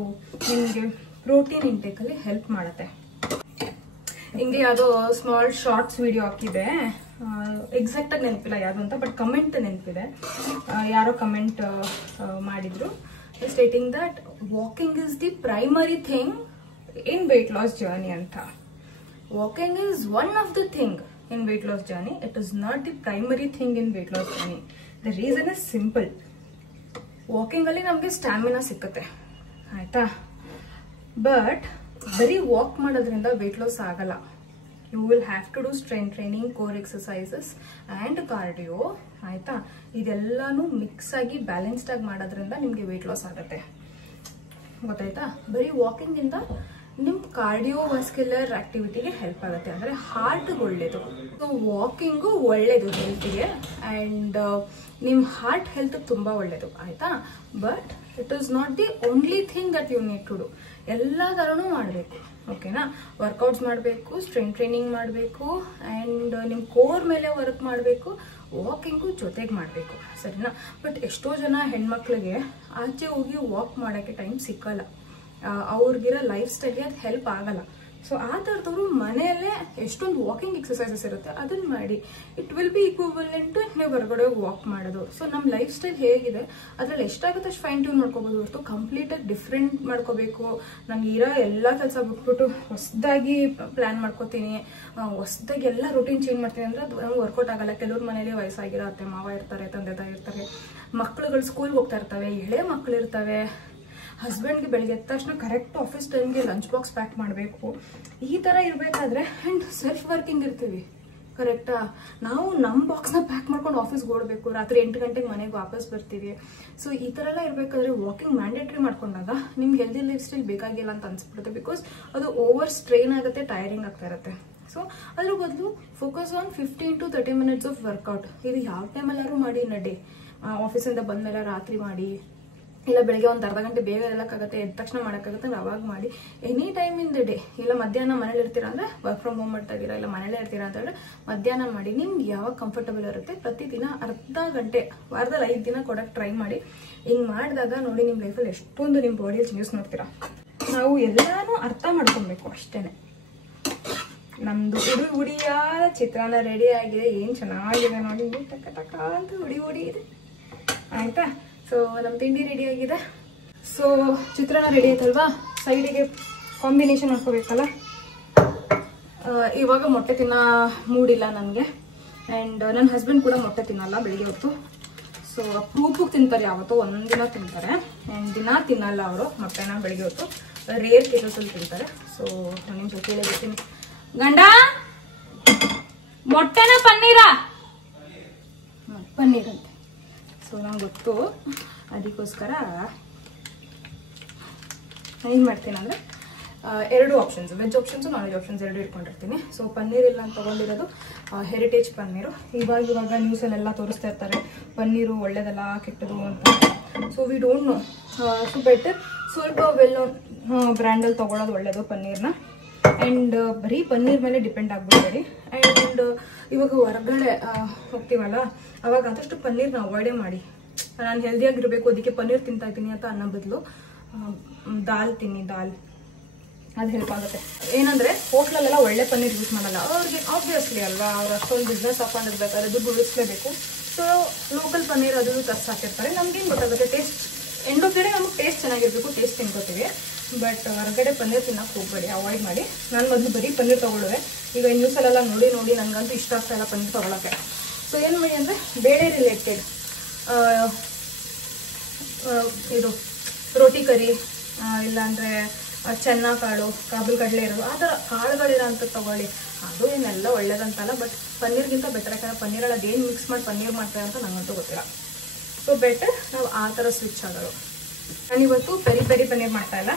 ನಿಮಗೆ ಪ್ರೋಟೀನ್ ಇಂಟೇಕಲ್ಲಿ ಹೆಲ್ಪ್ ಮಾಡುತ್ತೆ. ಹಿಂಗೆ ಯಾವುದೋ ಸ್ಮಾಲ್ ಶಾರ್ಟ್ಸ್ ವಿಡಿಯೋ ಹಾಕಿದೆ, ಎಕ್ಸಾಕ್ಟ್ ಆಗಿ ನೆನಪಿಲ್ಲ ಯಾವುದು ಅಂತ, ಬಟ್ ಕಮೆಂಟ್ ನೆನಪಿದೆ. ಯಾರೋ ಕಮೆಂಟ್ ಮಾಡಿದ್ರು stating that walking is the primary thing in weight loss journey ಅಂತ. Walking is one of the thing in weight loss journey. It is not the primary thing in weight loss journey. The reason is simple. Walking ಅಲ್ಲಿ ನಮಗೆ stamina ಸಿಕ್ಕುತ್ತೆ ಆಯ್ತಾ, but ಬರೀ walk ಮಾಡೋದ್ರಿಂದ weight loss ಆಗಲ್ಲ. You will have to do strength training, core exercises and cardio ಆಯ್ತಾ. ಇದೆಲ್ಲಾನು mix ಆಗಿ balanced ಆಗಿ ಮಾಡೋದ್ರಿಂದ ನಿಮಗೆ weight loss ಆಗುತ್ತೆ, ಗೊತ್ತಾಯ್ತಾ. ಬರೀ ವಾಕಿಂಗ್ ಇಂದ ನಿಮ್ ಕಾರ್ಡಿಯೋವಾಸ್ಕ್ಯುಲರ್ ಆಕ್ಟಿವಿಟಿಗೆ ಹೆಲ್ಪ್ ಆಗುತ್ತೆ, ಅಂದ್ರೆ ಹಾರ್ಟ್ ಒಳ್ಳೇದು. ಸೊ ವಾಕಿಂಗು ಒಳ್ಳೇದು ಹೆಲ್ತ್ಗೆ, ಅಂಡ್ ನಿಮ್ ಹಾರ್ಟ್ ಹೆಲ್ತ್ ತುಂಬಾ ಒಳ್ಳೇದು ಆಯ್ತಾ. But it is not the only thing that you need to do. ಎಲ್ಲ ತರನು ಮಾಡಬೇಕು, ಓಕೆನಾ. ವರ್ಕೌಟ್ಸ್ ಮಾಡಬೇಕು, ಸ್ಟ್ರೆಂತ್ ಟ್ರೈನಿಂಗ್ ಮಾಡಬೇಕು, ಅಂಡ್ ನಿಮ್ ಕೋರ್ ಮೇಲೆ ವರ್ಕ್ ಮಾಡಬೇಕು, ವಾಕಿಂಗು ಜೊತೆಗೆ ಮಾಡಬೇಕು, ಸರಿನಾ. ಬಟ್ ಎಷ್ಟೋ ಜನ ಹೆಣ್ಮಕ್ಳಿಗೆ ಆಚೆ ಹೋಗಿ ವಾಕ್ ಮಾಡೋಕ್ಕೆ ಟೈಮ್ ಸಿಕ್ಕಲ್ಲ, ಅವ್ರಿಗಿರೋ ಲೈಫ್ ಸ್ಟೈಲ್ಗೆ ಅದು ಹೆಲ್ಪ್ ಆಗಲ್ಲ. ಸೊ ಆ ಥರದವರು ಮನೆಯಲ್ಲೇ ಎಷ್ಟೊಂದು ವಾಕಿಂಗ್ ಎಕ್ಸಸೈಸಸ್ ಇರುತ್ತೆ, ಅದನ್ನ ಮಾಡಿ. ಇಟ್ ವಿಲ್ ಬಿ ಈಕ್ವಿವಲೆಂಟ್ ನೀವು ಹೊರಗಡೆ ವಾಕ್ ಮಾಡೋದು. ಸೊ ನಮ್ಮ ಲೈಫ್ ಸ್ಟೈಲ್ ಹೇಗಿದೆ ಅದ್ರಲ್ಲಿ ಎಷ್ಟಾಗುತ್ತೆ ಅಷ್ಟು ಫೈನ್ ಟ್ಯೂನ್ ಮಾಡ್ಕೋಬಹುದು ಹೊರತು ಕಂಪ್ಲೀಟಾಗಿ ಡಿಫ್ರೆಂಟ್ ಮಾಡ್ಕೋಬೇಕು. ನಂಗೆ ಇರೋ ಎಲ್ಲ ಕೆಲಸ ಬಿಟ್ಬಿಟ್ಟು ಹೊಸದಾಗಿ ಪ್ಲಾನ್ ಮಾಡ್ಕೋತೀನಿ, ಹೊಸದಾಗಿ ಎಲ್ಲ ರೂಟೀನ್ ಚೇಂಜ್ ಮಾಡ್ತೀನಿ ಅಂದ್ರೆ ಅದು ನಮ್ಗೆ ವರ್ಕೌಟ್ ಆಗಲ್ಲ. ಕೆಲವ್ರ ಮನೇಲಿ ವಯಸ್ಸಾಗಿರೋ ಅತ್ತೆ ಮಾವ ಇರ್ತಾರೆ, ತಂದೆ ತಾಯಿ ಇರ್ತಾರೆ, ಮಕ್ಳುಗಳು ಸ್ಕೂಲ್ಗೆ ಹೋಗ್ತಾ ಇರ್ತವೆ, ಎಳೆ ಮಕ್ಳು ಇರ್ತವೆ, ಹಸ್ಬೆಂಡ್ಗೆ ಬೆಳಗ್ಗೆ ಎದ್ದ ತಕ್ಷಣ ಕರೆಕ್ಟ್ ಆಫೀಸ್ ಟೈಮ್ಗೆ ಲಂಚ್ ಬಾಕ್ಸ್ ಪ್ಯಾಕ್ ಮಾಡಬೇಕು. ಈ ಥರ ಇರಬೇಕಾದ್ರೆ ಆ್ಯಂಡ್ ಸೆಲ್ಫ್ ವರ್ಕಿಂಗ್ ಇರ್ತೀವಿ, ಕರೆಕ್ಟಾ. ನಾವು ನಮ್ಮ ಬಾಕ್ಸ್ನ ಪ್ಯಾಕ್ ಮಾಡ್ಕೊಂಡು ಆಫೀಸ್ಗೆ ಓಡಬೇಕು, ರಾತ್ರಿ 8 ಗಂಟೆಗೆ ಮನೆಗೆ ವಾಪಸ್ ಬರ್ತೀವಿ. ಸೊ ಈ ಥರ ಎಲ್ಲ ಇರಬೇಕಾದ್ರೆ ವಾಕಿಂಗ್ ಮ್ಯಾಂಡೇಟ್ರಿ ಮಾಡ್ಕೊಂಡಾಗ ನಿಮ್ಗೆ ಹೆಲ್ದಿ ಲೈಫ್ ಸ್ಟೈಲ್ ಬೇಕಾಗಿಲ್ಲ ಅಂತ ಅನ್ಸ್ಬಿಡುತ್ತೆ. ಬಿಕಾಸ್ ಅದು ಓವರ್ ಸ್ಟ್ರೈನ್ ಆಗುತ್ತೆ, ಟೈರಿಂಗ್ ಆಗ್ತಾ ಇರುತ್ತೆ. ಸೊ ಅದ್ರ ಬದಲು focus on 15 to 30 minutes of workout. ಇದು ಯಾವ ಟೈಮಲ್ಲಾದ್ರೂ ಮಾಡಿ ನಡೆ. ಆಫೀಸಿಂದ ಬಂದಮೇಲೆ ರಾತ್ರಿ ಮಾಡಿ, ಇಲ್ಲ ಬೆಳಗ್ಗೆ ಒಂದು ಅರ್ಧ ಗಂಟೆ ಬೇಗ ಎಲ್ಲಕ್ಕಾಗುತ್ತೆ, ಎದ್ದ ತಕ್ಷಣ ಮಾಡೋಕ್ಕಾಗುತ್ತೆ, ಅವಾಗ ಮಾಡಿ. Any time in the day. ಇಲ್ಲ ಮಧ್ಯಾಹ್ನ ಮನೇಲಿ ಇರ್ತೀರಾ ಅಂದರೆ ವರ್ಕ್ ಫ್ರಮ್ ಹೋಮ್ ಮಾಡ್ತಾ ಇದ್ದೀರಾ, ಇಲ್ಲ ಮನೇಲೇ ಇರ್ತೀರಾ ಅಂತ ಹೇಳಿದ್ರೆ ಮಧ್ಯಾಹ್ನ ಮಾಡಿ. ನಿಮ್ಗೆ ಯಾವಾಗ ಕಂಫರ್ಟಬಲ್ ಇರುತ್ತೆ ಪ್ರತಿದಿನ ಅರ್ಧ ಗಂಟೆ, ವಾರದಲ್ಲಿ 5 ದಿನ ಕೊಡೋಕ್ಕೆ ಟ್ರೈ ಮಾಡಿ. ಹಿಂಗೆ ಮಾಡಿದಾಗ ನೋಡಿ ನಿಮ್ಮ ಲೈಫಲ್ಲಿ ಎಷ್ಟೊಂದು ನಿಮ್ಮ ಬಾಡಿಯಲ್ಲಿ ಚೇಂಜಸ್ ನೋಡ್ತೀರಾ. ನಾವು ಎಲ್ಲಾನು ಅರ್ಥ ಮಾಡ್ಕೊಬೇಕು ಅಷ್ಟೇ. ನಮ್ದು ಉಡಿಯಾದ ಚಿತ್ರಾನ್ನ ರೆಡಿ ಆಗಿದೆ. ಏನು ಚೆನ್ನಾಗಿದೆ ನೋಡಿ, ಟಕ ಟಕ ಅಂತ ಉಡಿ ಇದೆ ಆಯ್ತಾ. ಸೊ ನಮ್ಮ ತಿಂಡಿ ರೆಡಿ ಆಗಿದೆ. ಸೊ ಚಿತ್ರಾನ್ನ ರೆಡಿ ಆಯ್ತಲ್ವಾ, ಸೈಡಿಗೆ ಕಾಂಬಿನೇಷನ್ ಮಾಡ್ಕೋಬೇಕಲ್ಲ. ಇವಾಗ ಮೊಟ್ಟೆ ತಿನ್ನೋ ಮೂಡಿಲ್ಲ ನನಗೆ, ಆ್ಯಂಡ್ ನನ್ನ ಹಸ್ಬೆಂಡ್ ಕೂಡ ಮೊಟ್ಟೆ ತಿನ್ನಲ್ಲ ಬೆಳಿಗ್ಗೆ ಹೊತ್ತು. ಸೊ ಅಪ್ರೂಪಕ್ಕೆ ತಿಂತಾರೆ, ಯಾವತ್ತೋ ಒಂದಿನ ತಿಂತಾರೆ, ಆ್ಯಂಡ್ ದಿನ ತಿನ್ನಲ್ಲ ಅವರು ಮೊಟ್ಟೆನ. ಬೆಳಿಗ್ಗೆ ಹೊತ್ತು ರೇರ್ ಕೇಸಸಲ್ಲಿ ತಿಂತಾರೆ. ಸೊ ನಾನು ನಿಮ್ಮ ಜೊತೆ ಹೇಳ್ತೀನಿ, ಗಂಡ ಮೊಟ್ಟೆನ ಪನ್ನೀರ ಪನ್ನೀರಂತೆ. ಸೊ ನಂಗೆ ಗೊತ್ತು, ಅದಕ್ಕೋಸ್ಕರ ಏನು ಮಾಡ್ತೀನಿ ಅಂದರೆ 2 options, veg options non veg options 2 ಇಟ್ಕೊಂಡಿರ್ತೀನಿ. ಸೊ ಪನ್ನೀರ್ ಇಲ್ಲ ಅಂತ ತೊಗೊಂಡಿರೋದು ಹೆರಿಟೇಜ್ ಪನ್ನೀರು. ಇವಾಗ ನ್ಯೂಸಲ್ಲೆಲ್ಲ ತೋರಿಸ್ತಾ ಇರ್ತಾರೆ ಪನ್ನೀರು ಒಳ್ಳೇದಲ್ಲ ಕೆಟ್ಟದು ಅಂತ. So we don't know. So better ಸ್ವಲ್ಪ ವೆಲ್ ನೋನ್ ಬ್ರ್ಯಾಂಡಲ್ಲಿ ತೊಗೊಳೋದು ಒಳ್ಳೇದು ಪನ್ನೀರ್ನ. ಆ್ಯಂಡ್ ಬರೀ ಪನ್ನೀರ್ ಮೇಲೆ ಡಿಪೆಂಡ್ ಆಗ್ಬಿಡ್ಬೇಡಿ. ಆ್ಯಂಡ್ ಇವಾಗ ಹೊರಗಡೆ ಹೋಗ್ತೀವಲ್ಲ, ಅವಾಗ ಆದಷ್ಟು ಪನ್ನೀರ್ನ ಅವಾಯ್ಡೇ ಮಾಡಿ. ನಾನು ಹೆಲ್ದಿಯಾಗಿರಬೇಕು ಅದಕ್ಕೆ ಪನ್ನೀರ್ ತಿಂತಾ ಇದ್ದೀನಿ ಅಂತ ಅನ್ನೋ ಬದಲು ದಾಲ್ ತಿನ್ನಿ, ದಾಲ್, ಅದು ಹೆಲ್ಪ್ ಆಗುತ್ತೆ. ಏನಂದರೆ ಹೋಟ್ಲಲ್ಲೆಲ್ಲ ಒಳ್ಳೆ ಪನ್ನೀರ್ ಯೂಸ್ ಮಾಡಲ್ಲ, ಅವ್ರಿಗೆ ಆಬ್ವಿಯಸ್ಲಿ ಅಲ್ವಾ, ಅವ್ರು ಅಷ್ಟೊಂದು ಬಿಸ್ನೆಸ್ ಹಾಕೊಂಡಿರ್ಬೇಕಾದ್ರೆ ದುಡ್ಡು ಉಳಿಸ್ಲೇಬೇಕು. ಸೊ ಲೋಕಲ್ ಪನ್ನೀರ್ ಅದನ್ನು ತರ್ಸಿ ಹಾಕಿರ್ತಾರೆ. ನಮ್ಗೇನು ಗೊತ್ತಾಗುತ್ತೆ, taste end of the day ನಮಗೆ ಟೇಸ್ಟ್ ಚೆನ್ನಾಗಿರಬೇಕು, ಟೇಸ್ಟ್ ತಿನ್ಕೋತೀವಿ. ಬಟ್ ಹೊರಗಡೆ ಪನ್ನೀರ್ ತಿನ್ನಕ್ಕೆ ಹೋಗಬೇಡಿ, ಅವಾಯ್ಡ್ ಮಾಡಿ. ನಾನು ಮೊದಲು ಬರೀ ಪನ್ನೀರ್ ತೊಗೊಳ್ಳುವೆ. ಈಗ ನ್ಯೂಸಲ್ಲೆಲ್ಲ ನೋಡಿ ನನಗಂತೂ ಇಷ್ಟ ಆಗ್ತಾ ಇಲ್ಲ ಪನ್ನೀರ್ ತೊಗೊಳಕ್ಕೆ. ಸೊ ಏನು ಮಾಡಿ ಅಂದರೆ ಬೇಳೆ ರಿಲೇಟೆಡ್ ಇದು ರೋಟಿ ಕರಿ, ಇಲ್ಲಾಂದರೆ ಚೆನ್ನ ಕಾಳು, ಕಾಬೂಲ್ ಕಡಲೆ ಇರೋದು, ಆ ಥರ ಕಾಳುಗಳಿರೋಂಥದ್ದು ತೊಗೊಳ್ಳಿ. ಅದು ಏನೆಲ್ಲ ಒಳ್ಳೇದಂತಲ್ಲ, ಬಟ್ ಪನ್ನೀರ್ಗಿಂತ ಬೆಟರ್. ಯಾಕಂದರೆ ಪನ್ನೀರಲ್ಲಿ ಅದೇನು ಮಿಕ್ಸ್ ಮಾಡಿ ಪನ್ನೀರ್ ಮಾಡ್ತಾರೆ ಅಂತ ನಂಗಂತೂ ಗೊತ್ತಿಲ್ಲ. ಸೊ ಬೆಟರ್ ನಾವು ಆ ಥರ ಸ್ವಿಚ್ ಆಗೋದು. ನಾನಿವತ್ತು ಪೆರಿ ಪೆರಿ ಪನ್ನೀರ್ ಮಾಡ್ತಾ ಇಲ್ಲ,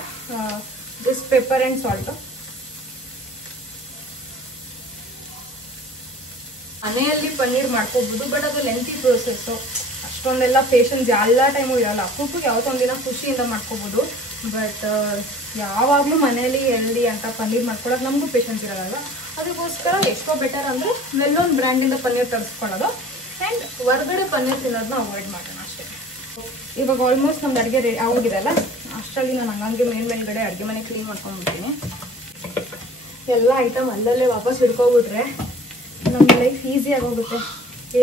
ಜಸ್ಟ್ ಪೆಪ್ಪರ್ ಆ್ಯಂಡ್ ಸಾಲ್ಟು. ಮನೆಯಲ್ಲಿ ಪನ್ನೀರ್ ಮಾಡ್ಕೋಬೋದು, ಬಟ್ ಅದು ಲೆಂತಿ ಪ್ರೋಸೆಸ್ಸು, ಅಷ್ಟೊಂದೆಲ್ಲ ಪೇಷನ್ಸ್ ಎಲ್ಲ ಟೈಮು ಇರೋಲ್ಲ. ಅಪ್ಪುಗೆ ಯಾವತ್ತೊಂದಿನ ಖುಷಿಯಿಂದ ಮಾಡ್ಕೋಬೋದು, ಬಟ್ ಯಾವಾಗಲೂ ಮನೇಲಿ ಹೆಲ್ದಿ ಅಂತ ಪನ್ನೀರ್ ಮಾಡ್ಕೊಳ್ಳೋದು ನಮಗೂ ಪೇಷನ್ಸ್ ಇರೋಲ್ಲ. ಅದಕ್ಕೋಸ್ಕರ ಎಷ್ಟೋ ಬೆಟರ್ ಅಂದರೆ ಮೆಲ್ಲೊಂದು ಬ್ರ್ಯಾಂಡಿಂದ ಪನ್ನೀರ್ ತರಿಸ್ಕೊಳ್ಳೋದು ಆ್ಯಂಡ್ ಹೊರಗಡೆ ಪನ್ನೀರ್ ತಿನ್ನೋದನ್ನ ಅವಾಯ್ಡ್ ಮಾಡೋಣ ಅಷ್ಟೇ. ಇವಾಗ ಆಲ್ಮೋಸ್ಟ್ ನಮ್ದು ಅಡುಗೆ ರೆಡಿ ಆಗೋಗಿದೆ ಅಲ್ಲ, ಅಷ್ಟರಲ್ಲಿ ನಾನು ಹಂಗಂಗೆ ಮೇಲ್ಗಡೆ ಅಡುಗೆ ಮನೆ ಕ್ಲೀನ್ ಮಾಡ್ಕೊಂಡ್ಬಿಡ್ತೀನಿ. ಎಲ್ಲ ಐಟಮ್ ಅಲ್ಲಲ್ಲೇ ವಾಪಸ್ ಹಿಡ್ಕೊಬಿಟ್ರೆ ನಮ್ಮ ಲೈಫ್ ಈಸಿ ಆಗೋಗುತ್ತೆ.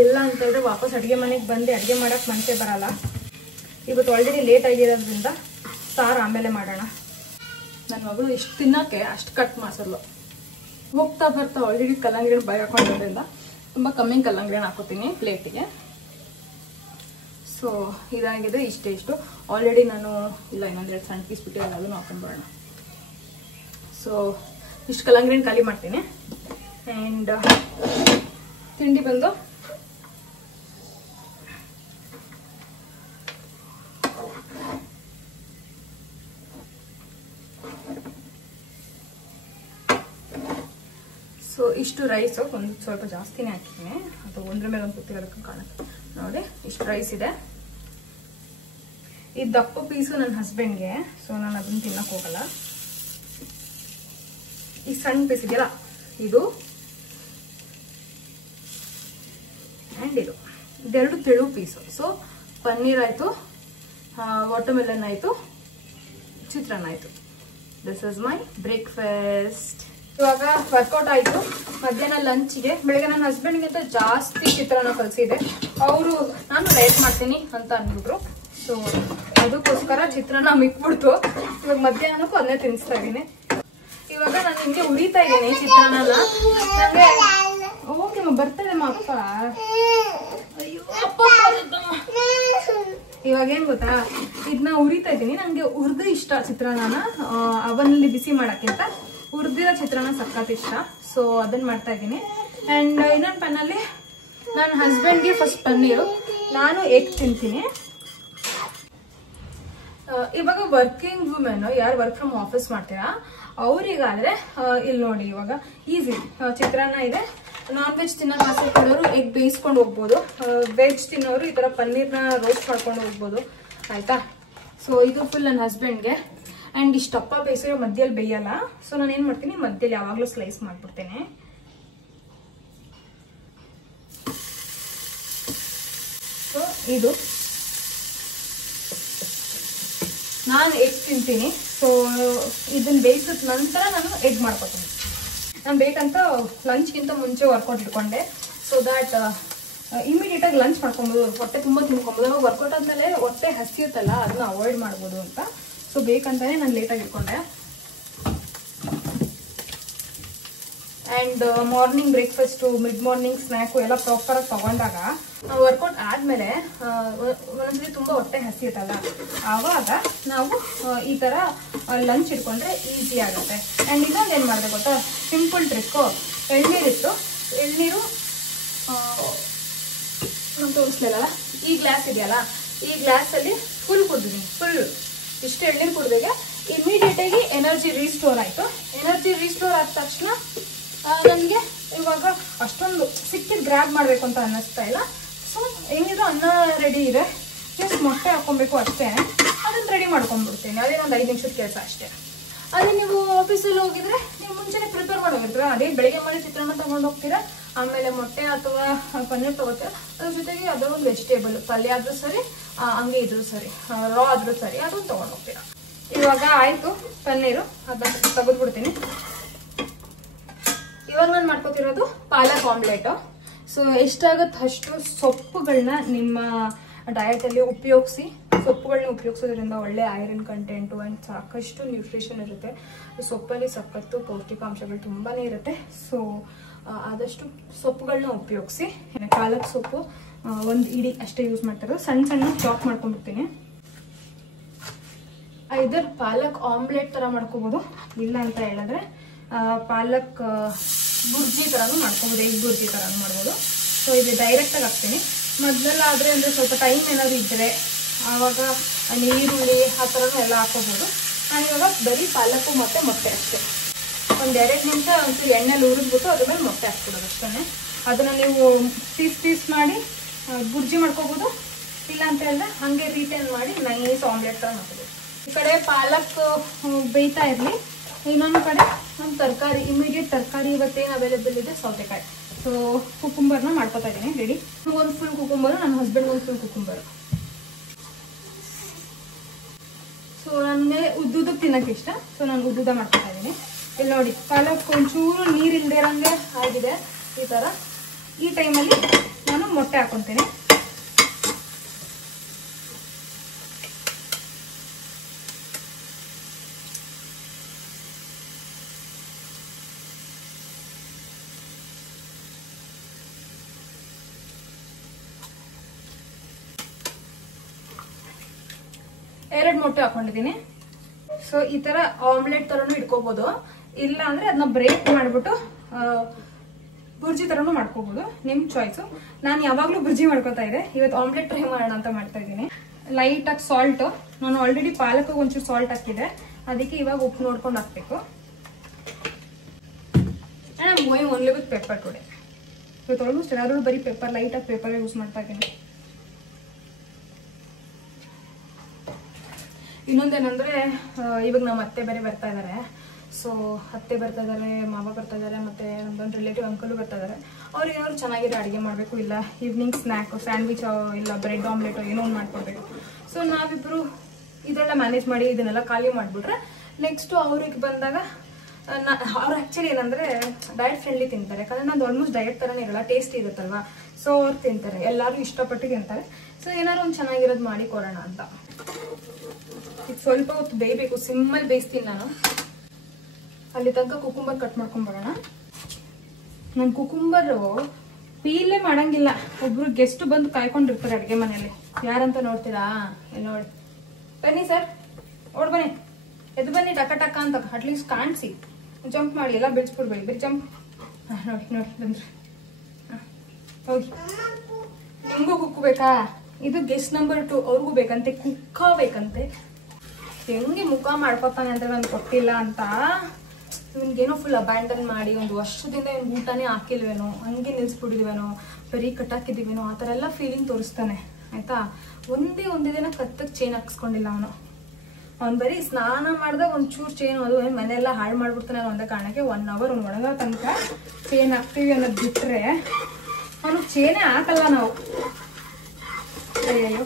ಇಲ್ಲ ಅಂತಂದರೆ ವಾಪಸ್ ಅಡುಗೆ ಮನೆಗೆ ಬಂದು ಅಡುಗೆ ಮಾಡೋಕ್ಕೆ ಮನಸ್ಸೇ ಬರೋಲ್ಲ. ಇವತ್ತು ಆಲ್ರೆಡಿ ಲೇಟ್ ಆಗಿರೋದ್ರಿಂದ ಸಾರು ಆಮೇಲೆ ಮಾಡೋಣ. ನನ್ನ ಮಗಳು ಇಷ್ಟು ತಿನ್ನೋಕ್ಕೆ ಅಷ್ಟು ಕಟ್ ಮಾಡಿಸಲ್ಲ. ಹೋಗ್ತಾ ಬರ್ತಾ ಆಲ್ರೆಡಿ ಕಲ್ಲಂಗಡಿ ಬಾಯಿ ಹಾಕೊಂಡಿರೋದ್ರಿಂದ ತುಂಬ ಕಮ್ಮಿ ಕಲ್ಲಂಗಡಿ ಹಾಕೋತೀನಿ ಪ್ಲೇಟಿಗೆ. ಸೊ ಇದಾಗಿದೆ, ಇಷ್ಟು ಆಲ್ರೆಡಿ ನಾನು ಇಲ್ಲ ಇನ್ನೊಂದೆರಡು ಸಣ್ಣ ಪೀಸ್ ಬಿಟ್ಟಿರೋದು, ಅದನ್ನು ಹಾಕೊಂಡ್ಬರೋಣ. ಸೊ ಇಷ್ಟು ಕಲ್ಲಂಗಡಿನ ಖಾಲಿ ಮಾಡ್ತೀನಿ. ಆ್ಯಂಡ್ ತಿಂಡಿ ಬಂದು ಸೊ ಇಷ್ಟು ರೈಸು ಒಂದು ಸ್ವಲ್ಪ ಜಾಸ್ತಿನೇ ಹಾಕಿದ್ದೀನಿ, ಅದು ಒಂದ್ರ ಮೇಲೆ ಒಂದು ಕೂತಿರೋದಕ್ಕೆ ಕಾಣುತ್ತೆ ನೋಡಿ. ಇಷ್ಟು ರೈಸ್ ಇದೆ. ಈ ದಪ್ಪ ಪೀಸು ನನ್ನ ಹಸ್ಬೆಂಡ್ಗೆ, ಸೊ ನಾನು ಅದನ್ನು ತಿನ್ನಕ್ಕೆ ಹೋಗಲ್ಲ. ಈ ಸಣ್ಣ ಪೀಸ್ ಇದೆಯಲ್ಲ ಇದು ಆ್ಯಂಡ್ ಇದೆರಡು ತೆಳು ಪೀಸು. ಸೊ ಪನ್ನೀರ್ ಆಯಿತು, ವಾಟರ್ಮೆಲನ್ ಆಯಿತು, ಚಿತ್ರಾನ್ನ ಆಯಿತು. This is my breakfast. ಇವಾಗ ವರ್ಕೌಟ್ ಆಯಿತು. ಮಧ್ಯಾಹ್ನ ಲಂಚ್ಗೆ ಬೆಳಗ್ಗೆ ನನ್ನ ಹಸ್ಬೆಂಡ್ಗಿಂತ ಜಾಸ್ತಿ ಚಿತ್ರಾನ್ನ ಕಲಿಸಿದೆ. ಅವರು ನಾನು ರೈಸ್ ಮಾಡ್ತೀನಿ ಅಂತ ಅಂದ್ಬಿಟ್ರು. ಸೊ ಅದಕ್ಕೋಸ್ಕರ ಚಿತ್ರಾನ್ನ ಮಿಕ್ಬಿಡ್ತು. ಇವಾಗ ಮಧ್ಯಾಹ್ನಕ್ಕೂ ಅದನ್ನೇ ತಿನ್ನಿಸ್ತಾ ಇದ್ದೀನಿ. ಇವಾಗ ನಾನು ಹಿಂಗೆ ಉರಿತಾ ಇದ್ದೀನಿ ಚಿತ್ರಾನ್ನನ. ನನಗೆ ಓಕೆ ಬರ್ತಾಳೆಮ್ಮ ಅಪ್ಪ. ಅಯ್ಯೋ ಅಪ್ಪ ಇವಾಗ ಏನ್ ಗೊತ್ತಾ, ಇದನ್ನ ಉರಿತಾ ಇದ್ದೀನಿ. ನನಗೆ ಹುರಿದು ಇಷ್ಟ ಚಿತ್ರಾನ್ನ, ಅವನಲ್ಲಿ ಬಿಸಿ ಮಾಡೋಕ್ಕಿಂತ ಹುರಿದಿರೋ ಚಿತ್ರಾನ್ನ ಸಖತ್ ಇಷ್ಟ. ಸೊ ಅದನ್ನ ಮಾಡ್ತಾ ಇದ್ದೀನಿ. ಆ್ಯಂಡ್ ಇನ್ನೊಂದು ಪನ್ನಲ್ಲಿ ನನ್ನ ಹಸ್ಬೆಂಡ್ಗೆ ಫಸ್ಟ್ ಪನ್ನೀರು, ನಾನು ಎಗ್ ತಿಂತೀನಿ. ಇವಾಗ ವರ್ಕಿಂಗ್ ವುಮೆನ್ ಯಾರು ವರ್ಕ್ ಫ್ರಮ್ ಆಫೀಸ್ ಮಾಡ್ತೀರಾ ಅವರಿಗಾದ್ರೆ ಇಲ್ಲಿ ನೋಡಿ, ಇವಾಗ ಈಸಿ ಚಿತ್ರಾನ್ನ ಇದೆ. ನಾನ್ ವೆಜ್ ತಿನ್ನೋದು ಆಸೆ ಪಡೋರು ಎಗ್ ಬೇಯಿಸ್ಕೊಂಡು ಹೋಗ್ಬೋದು, ವೆಜ್ ತಿನ್ನೋರು ಈ ಥರ ಪನ್ನೀರ್ನ ರೋಸ್ಟ್ ಮಾಡ್ಕೊಂಡು ಹೋಗ್ಬೋದು ಆಯ್ತಾ. ಸೊ ಇದು ಫುಲ್ ನನ್ನ ಹಸ್ಬೆಂಡ್ಗೆ. ಆ್ಯಂಡ್ ಇಷ್ಟಪ್ಪ ಬೇಯಿಸಿರೋ ಮಧ್ಯದಲ್ಲಿ ಬೇಯಲ್ಲ. ಸೊ ನಾನು ಏನು ಮಾಡ್ತೀನಿ, ಮಧ್ಯದಲ್ಲಿ ಯಾವಾಗಲೂ ಸ್ಲೈಸ್ ಮಾಡಿಬಿಡ್ತೇನೆ. ಸೊ ಇದು ನಾನು ಎಗ್ ತಿಂತೀನಿ. ಸೊ ಇದನ್ನ ಬೇಯಿಸಿದ ನಂತರ ನಾನು ಎಗ್ ಮಾಡ್ಕೊತೀನಿ. ನಾನು ಬೇಕಂತ ಲಂಚ್ಗಿಂತ ಮುಂಚೆ ವರ್ಕೌಟ್ ಇಟ್ಕೊಂಡೆ, ಸೊ ದ್ಯಾಟ್ ಇಮಿಡಿಯೇಟಾಗಿ ಲಂಚ್ ಮಾಡ್ಕೊಬೋದು, ಹೊಟ್ಟೆ ತುಂಬ ತಿನ್ಕೊಬೋದು. ಅವಾಗ ವರ್ಕೌಟ್ ಆದಮೇಲೆ ಹೊಟ್ಟೆ ಹಸಿಯುತ್ತಲ್ಲ, ಅದನ್ನ ಅವಾಯ್ಡ್ ಮಾಡ್ಬೋದು ಅಂತ. ಸೊ ಬೇಕಂತಾನೆ ನಾನು ಲೇಟಾಗಿ ಇಟ್ಕೊಂಡೆ. And morning breakfast, mid morning snack ಎಲ್ಲ ಪ್ರಾಪರಾಗಿ ತೊಗೊಂಡಾಗ ವರ್ಕೌಟ್ ಆದಮೇಲೆ ಒಂದೊಂದ್ಸರಿ ತುಂಬ ಹೊಟ್ಟೆ ಹಸಿಯುತ್ತಲ್ಲ, ಆವಾಗ ನಾವು ಈ ಥರ ಲಂಚ್ ಇಟ್ಕೊಂಡ್ರೆ ಈಸಿ ಆಗುತ್ತೆ. ಆ್ಯಂಡ್ ಇನ್ನೊಂದು ಏನು ಮಾಡಿದೆ ಗೊತ್ತಾ, ಸಿಂಪಲ್ ಟ್ರಿಕ್ಕು. ಎಳ್ನೀರಿತ್ತು, ಎಳ್ನೀರು ನಾನು ತೋರಿಸ್ಲಿಲ್ಲ, ಈ ಗ್ಲಾಸ್ ಇದೆಯಲ್ಲ, ಈ ಗ್ಲಾಸಲ್ಲಿ ಫುಲ್ ಕುಡಿದಿದ್ದೀನಿ. ಫುಲ್ ಇಷ್ಟು ಎಳ್ನೀರು ಕುಡಿದಾಗ ಇಮಿಡಿಯೇಟಾಗಿ ಎನರ್ಜಿ ರೀಸ್ಟೋರ್ ಆಯಿತು. ಎನರ್ಜಿ ರೀಸ್ಟೋರ್ ಆದ ತಕ್ಷಣ ನನಗೆ ಇವಾಗ ಅಷ್ಟೊಂದು ಸಿಕ್ಕಿದ್ದು ಗ್ರ್ಯಾಬ್ ಮಾಡಬೇಕು ಅಂತ ಅನ್ನಿಸ್ತಾ ಇಲ್ಲ. ಸೊ ಏನಿದ್ರು ಅನ್ನ ರೆಡಿ ಇದೆ, ಜಸ್ಟ್ ಮೊಟ್ಟೆ ಹಾಕ್ಕೊಬೇಕು ಅಷ್ಟೇ. ಅದನ್ನು ರೆಡಿ ಮಾಡ್ಕೊಂಡ್ಬಿಡ್ತೀನಿ, ಅದೇನೊಂದು 5 ನಿಮಿಷದ ಕೆಲಸ ಅಷ್ಟೇ. ಅದೇ ನೀವು ಆಫೀಸಲ್ಲಿ ಹೋಗಿದ್ರೆ ನೀವು ಮುಂಚೆನೇ ಪ್ರಿಪೇರ್ ಮಾಡಿ ಹೋಗಿರ್ತೀರ, ಅದೇ ಬೆಳಗ್ಗೆ ಮಾಡಿ ಚಿತ್ರಾನ್ನ ತೊಗೊಂಡು ಹೋಗ್ತೀರಾ, ಆಮೇಲೆ ಮೊಟ್ಟೆ ಅಥವಾ ಪನ್ನೀರ್ ತೊಗೋತೀರ, ಅದ್ರ ಜೊತೆಗೆ ಅದರ ಒಂದು ವೆಜಿಟೇಬಲ್ ಪಲ್ಯ ಆದರೂ ಸರಿ, ಹಂಗೆ ಇದ್ರೂ ಸರಿ, ರಾ ಆದರೂ ಸರಿ, ಅದನ್ನು ತೊಗೊಂಡು ಹೋಗ್ತೀರಾ. ಇವಾಗ ಆಯಿತು ಪನ್ನೀರು, ಅದನ್ನ ತೆಗೆದ್ಬಿಡ್ತೀನಿ. ಇವಾಗ ನಾನು ಮಾಡ್ಕೊತಿರೋದು ಪಾಲಕ್ ಆಮ್ಲೆಟು. ಸೊ ಎಷ್ಟಾಗುತ್ತೆ ಅಷ್ಟು ಸೊಪ್ಪುಗಳನ್ನ ನಿಮ್ಮ ಡಯಟಲ್ಲಿ ಉಪಯೋಗಿಸಿ. ಸೊಪ್ಪುಗಳನ್ನ ಉಪಯೋಗಿಸೋದ್ರಿಂದ ಒಳ್ಳೆ ಐರನ್ ಕಂಟೆಂಟು ಆ್ಯಂಡ್ ಸಾಕಷ್ಟು ನ್ಯೂಟ್ರಿಷನ್ ಇರುತ್ತೆ. ಸೊಪ್ಪಲ್ಲಿ ಸಖತ್ತು ಪೌಷ್ಟಿಕಾಂಶಗಳು ತುಂಬಾ ಇರುತ್ತೆ. ಸೊ ಆದಷ್ಟು ಸೊಪ್ಪುಗಳನ್ನ ಉಪಯೋಗಿಸಿ. ಪಾಲಕ್ ಸೊಪ್ಪು ಒಂದು ಇಡೀ ಅಷ್ಟೇ ಯೂಸ್ ಮಾಡ್ತಾರೆ, ಸಣ್ಣ ಸಣ್ಣ ಚಾಪ್ ಮಾಡ್ಕೊಂಡ್ಬಿಡ್ತೀನಿ. ಐದರ್ ಪಾಲಕ್ ಆಮ್ಲೆಟ್ ಥರ ಮಾಡ್ಕೋಬೋದು, ಇಲ್ಲ ಅಂತ ಹೇಳಿದ್ರೆ ಪಾಲಕ್ ಬುರ್ಜಿ ಥರನೂ ಮಾಡ್ಕೋಬೋದು, ಎಗ್ ಬುರ್ಜಿ ಥರನೂ ಮಾಡ್ಬೋದು. ಸೊ ಇದು ಡೈರೆಕ್ಟಾಗಿ ಹಾಕ್ತೀನಿ. ಮೊದಲೆಲ್ಲಾದರೆ ಅಂದರೆ ಸ್ವಲ್ಪ ಟೈಮ್ ಏನಾದರೂ ಇದ್ದರೆ ಆವಾಗ ಈರುಳ್ಳಿ ಆ ಥರನೂ ಎಲ್ಲ ಹಾಕೋಬೋದು. ನಾನಿವಾಗ ಬರೀ ಪಾಲಕ್ಕು ಮತ್ತು ಮೊಟ್ಟೆ ಅಷ್ಟೇ. ಒಂದು 2 ನಿಮಿಷ ಒಂಚೂರು ಎಣ್ಣೆಲಿ ಹುರಿದ್ಬಿಟ್ಟು ಅದ್ರ ಮೇಲೆ ಮೊಟ್ಟೆ ಹಾಕ್ಬಿಡೋದು ಅಷ್ಟೇ. ಅದನ್ನು ನೀವು ಪೀಸ್ ಮಾಡಿ ಬುರ್ಜಿ ಮಾಡ್ಕೋಬೋದು, ಇಲ್ಲ ಅಂತ ಹೇಳಿದ್ರೆ ಹಾಗೆ ರೀಟೈನ್ ಮಾಡಿ ನೈಸ್ ಆಮ್ಲೆಟ್ ಥರ ಮಾಡ್ಕೋಬೋದು. ಈ ಕಡೆ ಪಾಲಕ್ ಬೇಯ್ತಾ ಇರಲಿ, ಇನ್ನೊಂದು ಕಡೆ ಒಂದು ತರಕಾರಿ, ಇಮಿಡಿಯೇಟ್ ತರಕಾರಿ ಇವತ್ತೇನು ಅವೈಲೇಬಲ್ ಇದೆ ಸೌತೆಕಾಯಿ. ಸೊ ಕುಕುಂಬರ್ನ ಮಾಡ್ಕೊತಾ ಇದ್ದೀನಿ. ರೆಡಿ, ಒಂದು ಫುಲ್ ಕುಕುಂಬರು, ನನ್ನ ಹಸ್ಬೆಂಡ್ ಒಂದು ಫುಲ್ ಕುಕುಂಬರು. ಸೊ ನನಗೆ ಉದ್ದುದಕ್ಕೆ ತಿನ್ನೋಕ್ಕೆ ಇಷ್ಟ, ಸೊ ನಾನು ಉದ್ದುದ ಮಾಡ್ಕೊತಾ ಇದ್ದೀನಿ. ಇಲ್ಲಿ ನೋಡಿ ಪಾಲಕ್ ಒಂಚೂರು ನೀರಿಲ್ಲದೆ ಇರೋಂಗೆ ಆಗಿದೆ ಈ ಥರ. ಈ ಟೈಮಲ್ಲಿ ನಾನು ಮೊಟ್ಟೆ ಹಾಕ್ಕೊತೀನಿ. ಎರಡು ಮೊಟ್ಟೆ ಹಾಕೊಂಡಿದ್ದೀನಿ. ಸೊ ಈ ತರ ಆಮ್ಲೆಟ್ ತರನು ಇಟ್ಕೋಬಹುದು, ಇಲ್ಲ ಅಂದ್ರೆ ಅದನ್ನ ಬ್ರೇಕ್ ಮಾಡ್ಬಿಟ್ಟು ಬುರ್ಜಿ ತರನು ಮಾಡ್ಕೋಬಹುದು, ನಿಮ್ ಚಾಯ್ಸು. ನಾನು ಯಾವಾಗ್ಲೂ ಬುರ್ಜಿ ಮಾಡ್ಕೋತಾ ಇದ್ದೆ, ಇವತ್ತು ಆಮ್ಲೆಟ್ ಟ್ರೈ ಮಾಡೋಣ ಅಂತ ಮಾಡ್ತಾ ಇದ್ದೀನಿ. ಲೈಟ್ ಆಗಿ ಸಾಲ್ಟ್, ನಾನು ಆಲ್ರೆಡಿ ಪಾಲಕ್ ಒಂಚೂರು ಸಾಲ್ಟ್ ಹಾಕಿದೆ, ಅದಕ್ಕೆ ಇವಾಗ ಉಪ್ಪು ನೋಡ್ಕೊಂಡು ಹಾಕ್ಬೇಕು. And I am going only with pepper today. ಇವತ್ತು ಆಲ್ಮೋಸ್ಟ್ ಎಲ್ಲರೂ ಬರೀ ಪೆಪ್ಪರ್, ಲೈಟ್ ಆಗಿ ಪೆಪ್ಪರ್ ಯೂಸ್ ಮಾಡ್ತಾ ಇದ್ದೀನಿ. ಇನ್ನೊಂದೇನಂದ್ರೆ ಇವಾಗ ನಮ್ಮ ಅತ್ತೆ ಬೇರೆ ಬರ್ತಾ ಇದ್ದಾರೆ. ಸೊ ಅತ್ತೆ ಬರ್ತಾ ಇದ್ದಾರೆ, ಮಾವ ಬರ್ತಾ ಇದ್ದಾರೆ, ಮತ್ತೆ ನಮ್ದೊಂದು ರಿಲೇಟಿವ್ ಅಂಕಲು ಬರ್ತಾ ಇದ್ದಾರೆ. ಅವ್ರಿಗೆ ಏನಾದ್ರು ಚೆನ್ನಾಗಿರೋ ಅಡುಗೆ ಮಾಡಬೇಕು, ಇಲ್ಲ ಈವ್ನಿಂಗ್ ಸ್ನ್ಯಾಕ್ ಸ್ಯಾಂಡ್ವಿಚ್ ಇಲ್ಲ ಬ್ರೆಡ್ ಆಮ್ಲೆಟೋ ಏನೋ ಒಂದು ಮಾಡ್ಕೊಡ್ಬೇಕು. ಸೊ ನಾವಿಬ್ಬರು ಇದೆಲ್ಲ ಮ್ಯಾನೇಜ್ ಮಾಡಿ ಇದನ್ನೆಲ್ಲ ಖಾಲಿ ಮಾಡಿಬಿಟ್ರೆ ನೆಕ್ಸ್ಟು ಅವ್ರಿಗೆ ಬಂದಾಗ ಅವ್ರು ಆ್ಯಕ್ಚುಲಿ ಏನಂದರೆ ಡಯಟ್ ಫ್ರೆಂಡ್ಲಿ ತಿಂತಾರೆ, ಯಾಕಂದರೆ ನಾನು ಆಲ್ಮೋಸ್ಟ್ ಡಯಟ್ ಥರನೇ ಇರಲ್ಲ, ಟೇಸ್ಟ್ ಇರುತ್ತಲ್ವ. ಸೊ ಅವ್ರು ತಿಂತಾರೆ, ಎಲ್ಲರೂ ಇಷ್ಟಪಟ್ಟು ತಿಂತಾರೆ. ಸೊ ಏನಾದ್ರು ಒಂದು ಚೆನ್ನಾಗಿರೋದು ಮಾಡಿ ಕೊಡೋಣ ಅಂತ. ಇದು ಸ್ವಲ್ಪ ಹೊತ್ತು ಬೇಯಬೇಕು, ಸಿಮ್ಮಲ್ಲಿ ಬೇಯಿಸ್ತೀನಿ ನಾನು. ಅಲ್ಲಿ ತನಕ ಕುಕುಂಬರ್ ಕಟ್ ಮಾಡ್ಕೊಂಡ್ಬರೋಣ. ನಾನು ಕುಕುಂಬರು ಪೀಲೇ ಮಾಡಂಗಿಲ್ಲ. ಒಬ್ರು ಗೆಸ್ಟ್ ಬಂದು ಕಾಯ್ಕೊಂಡಿರ್ತಾರೆ ಅಡುಗೆ ಮನೆಯಲ್ಲಿ. ಯಾರಂತ ನೋಡ್ತೀರಾ? ನೋಡಿ, ಬನ್ನಿ ಸರ್, ಓಡ್ ಬನ್ನಿ, ಎದ್ದು ಬನ್ನಿ, ಟಕ ಟಕ ಅಂತ ಅಟ್ಲೀಸ್ಟ್ ಕಾಣಿಸಿ. ಜಂಪ್ ಮಾಡಿ, ಎಲ್ಲ ಬೆಳೆಸ್ಬಿಡ್ಬೇಡಿ, ಬರೀ ಜಂಪ್. ನೋಡಿ ನೋಡಿ ಬಂದ್ರಿ, ಹೋಗಿ. ನಿಮಗೂ ಕುಕ್ಕಬೇಕಾ? ಇದು ಗೆಸ್ಟ್ ನಂಬರ್ 2, ಅವ್ರಿಗೂ ಬೇಕಂತೆ, ಕುಕ್ಕ ಬೇಕಂತೆ. ಹೆಂಗೆ ಮುಖ ಮಾಡ್ಕೊತಾನೆ ಅಂದ್ರೆ ನಾನು ಕೊಟ್ಟಿಲ್ಲ ಅಂತ. ಇವನ್ಗೇನೋ ಫುಲ್ ಅಬ್ಯಾಂಡನ್ ಮಾಡಿ ಒಂದು ವರ್ಷದಿಂದ ಇವ್ನು ಊಟನೇ ಹಾಕಿಲ್ವೇನೋ, ಹಂಗೆ ನಿಲ್ಸ್ಬಿಟ್ಟಿದ್ವೇನೋ, ಬರೀ ಕಟ್ಟಾಕಿದ್ದೀವೇನೋ, ಆ ಥರ ಎಲ್ಲ ಫೀಲಿಂಗ್ ತೋರಿಸ್ತಾನೆ ಆಯ್ತಾ. ಒಂದೇ ದಿನ ಕತ್ತಕ್ಕೆ ಚೈನ್ ಹಾಕ್ಸ್ಕೊಂಡಿಲ್ಲ ಅವನು. ಅವ್ನು ಬರೀ ಸ್ನಾನ ಮಾಡಿದಾಗ ಒಂಚೂರು ಚೈನ್, ಅದು ಮನೆಯೆಲ್ಲ ಹಾಳು ಮಾಡ್ಬಿಡ್ತಾನೆ ಒಂದೇ ಕಾರಣಕ್ಕೆ. 1 ಅವರ್ ಅವ್ನು ಒಣಗೋ ತನಕ ಚೈನ್ ಹಾಕ್ತೀವಿ ಅನ್ನೋದು ಬಿಟ್ಟರೆ ಅವನು ಚೈನೇ ಹಾಕಲ್ಲ ನಾವು. ಅಯ್ಯೋ,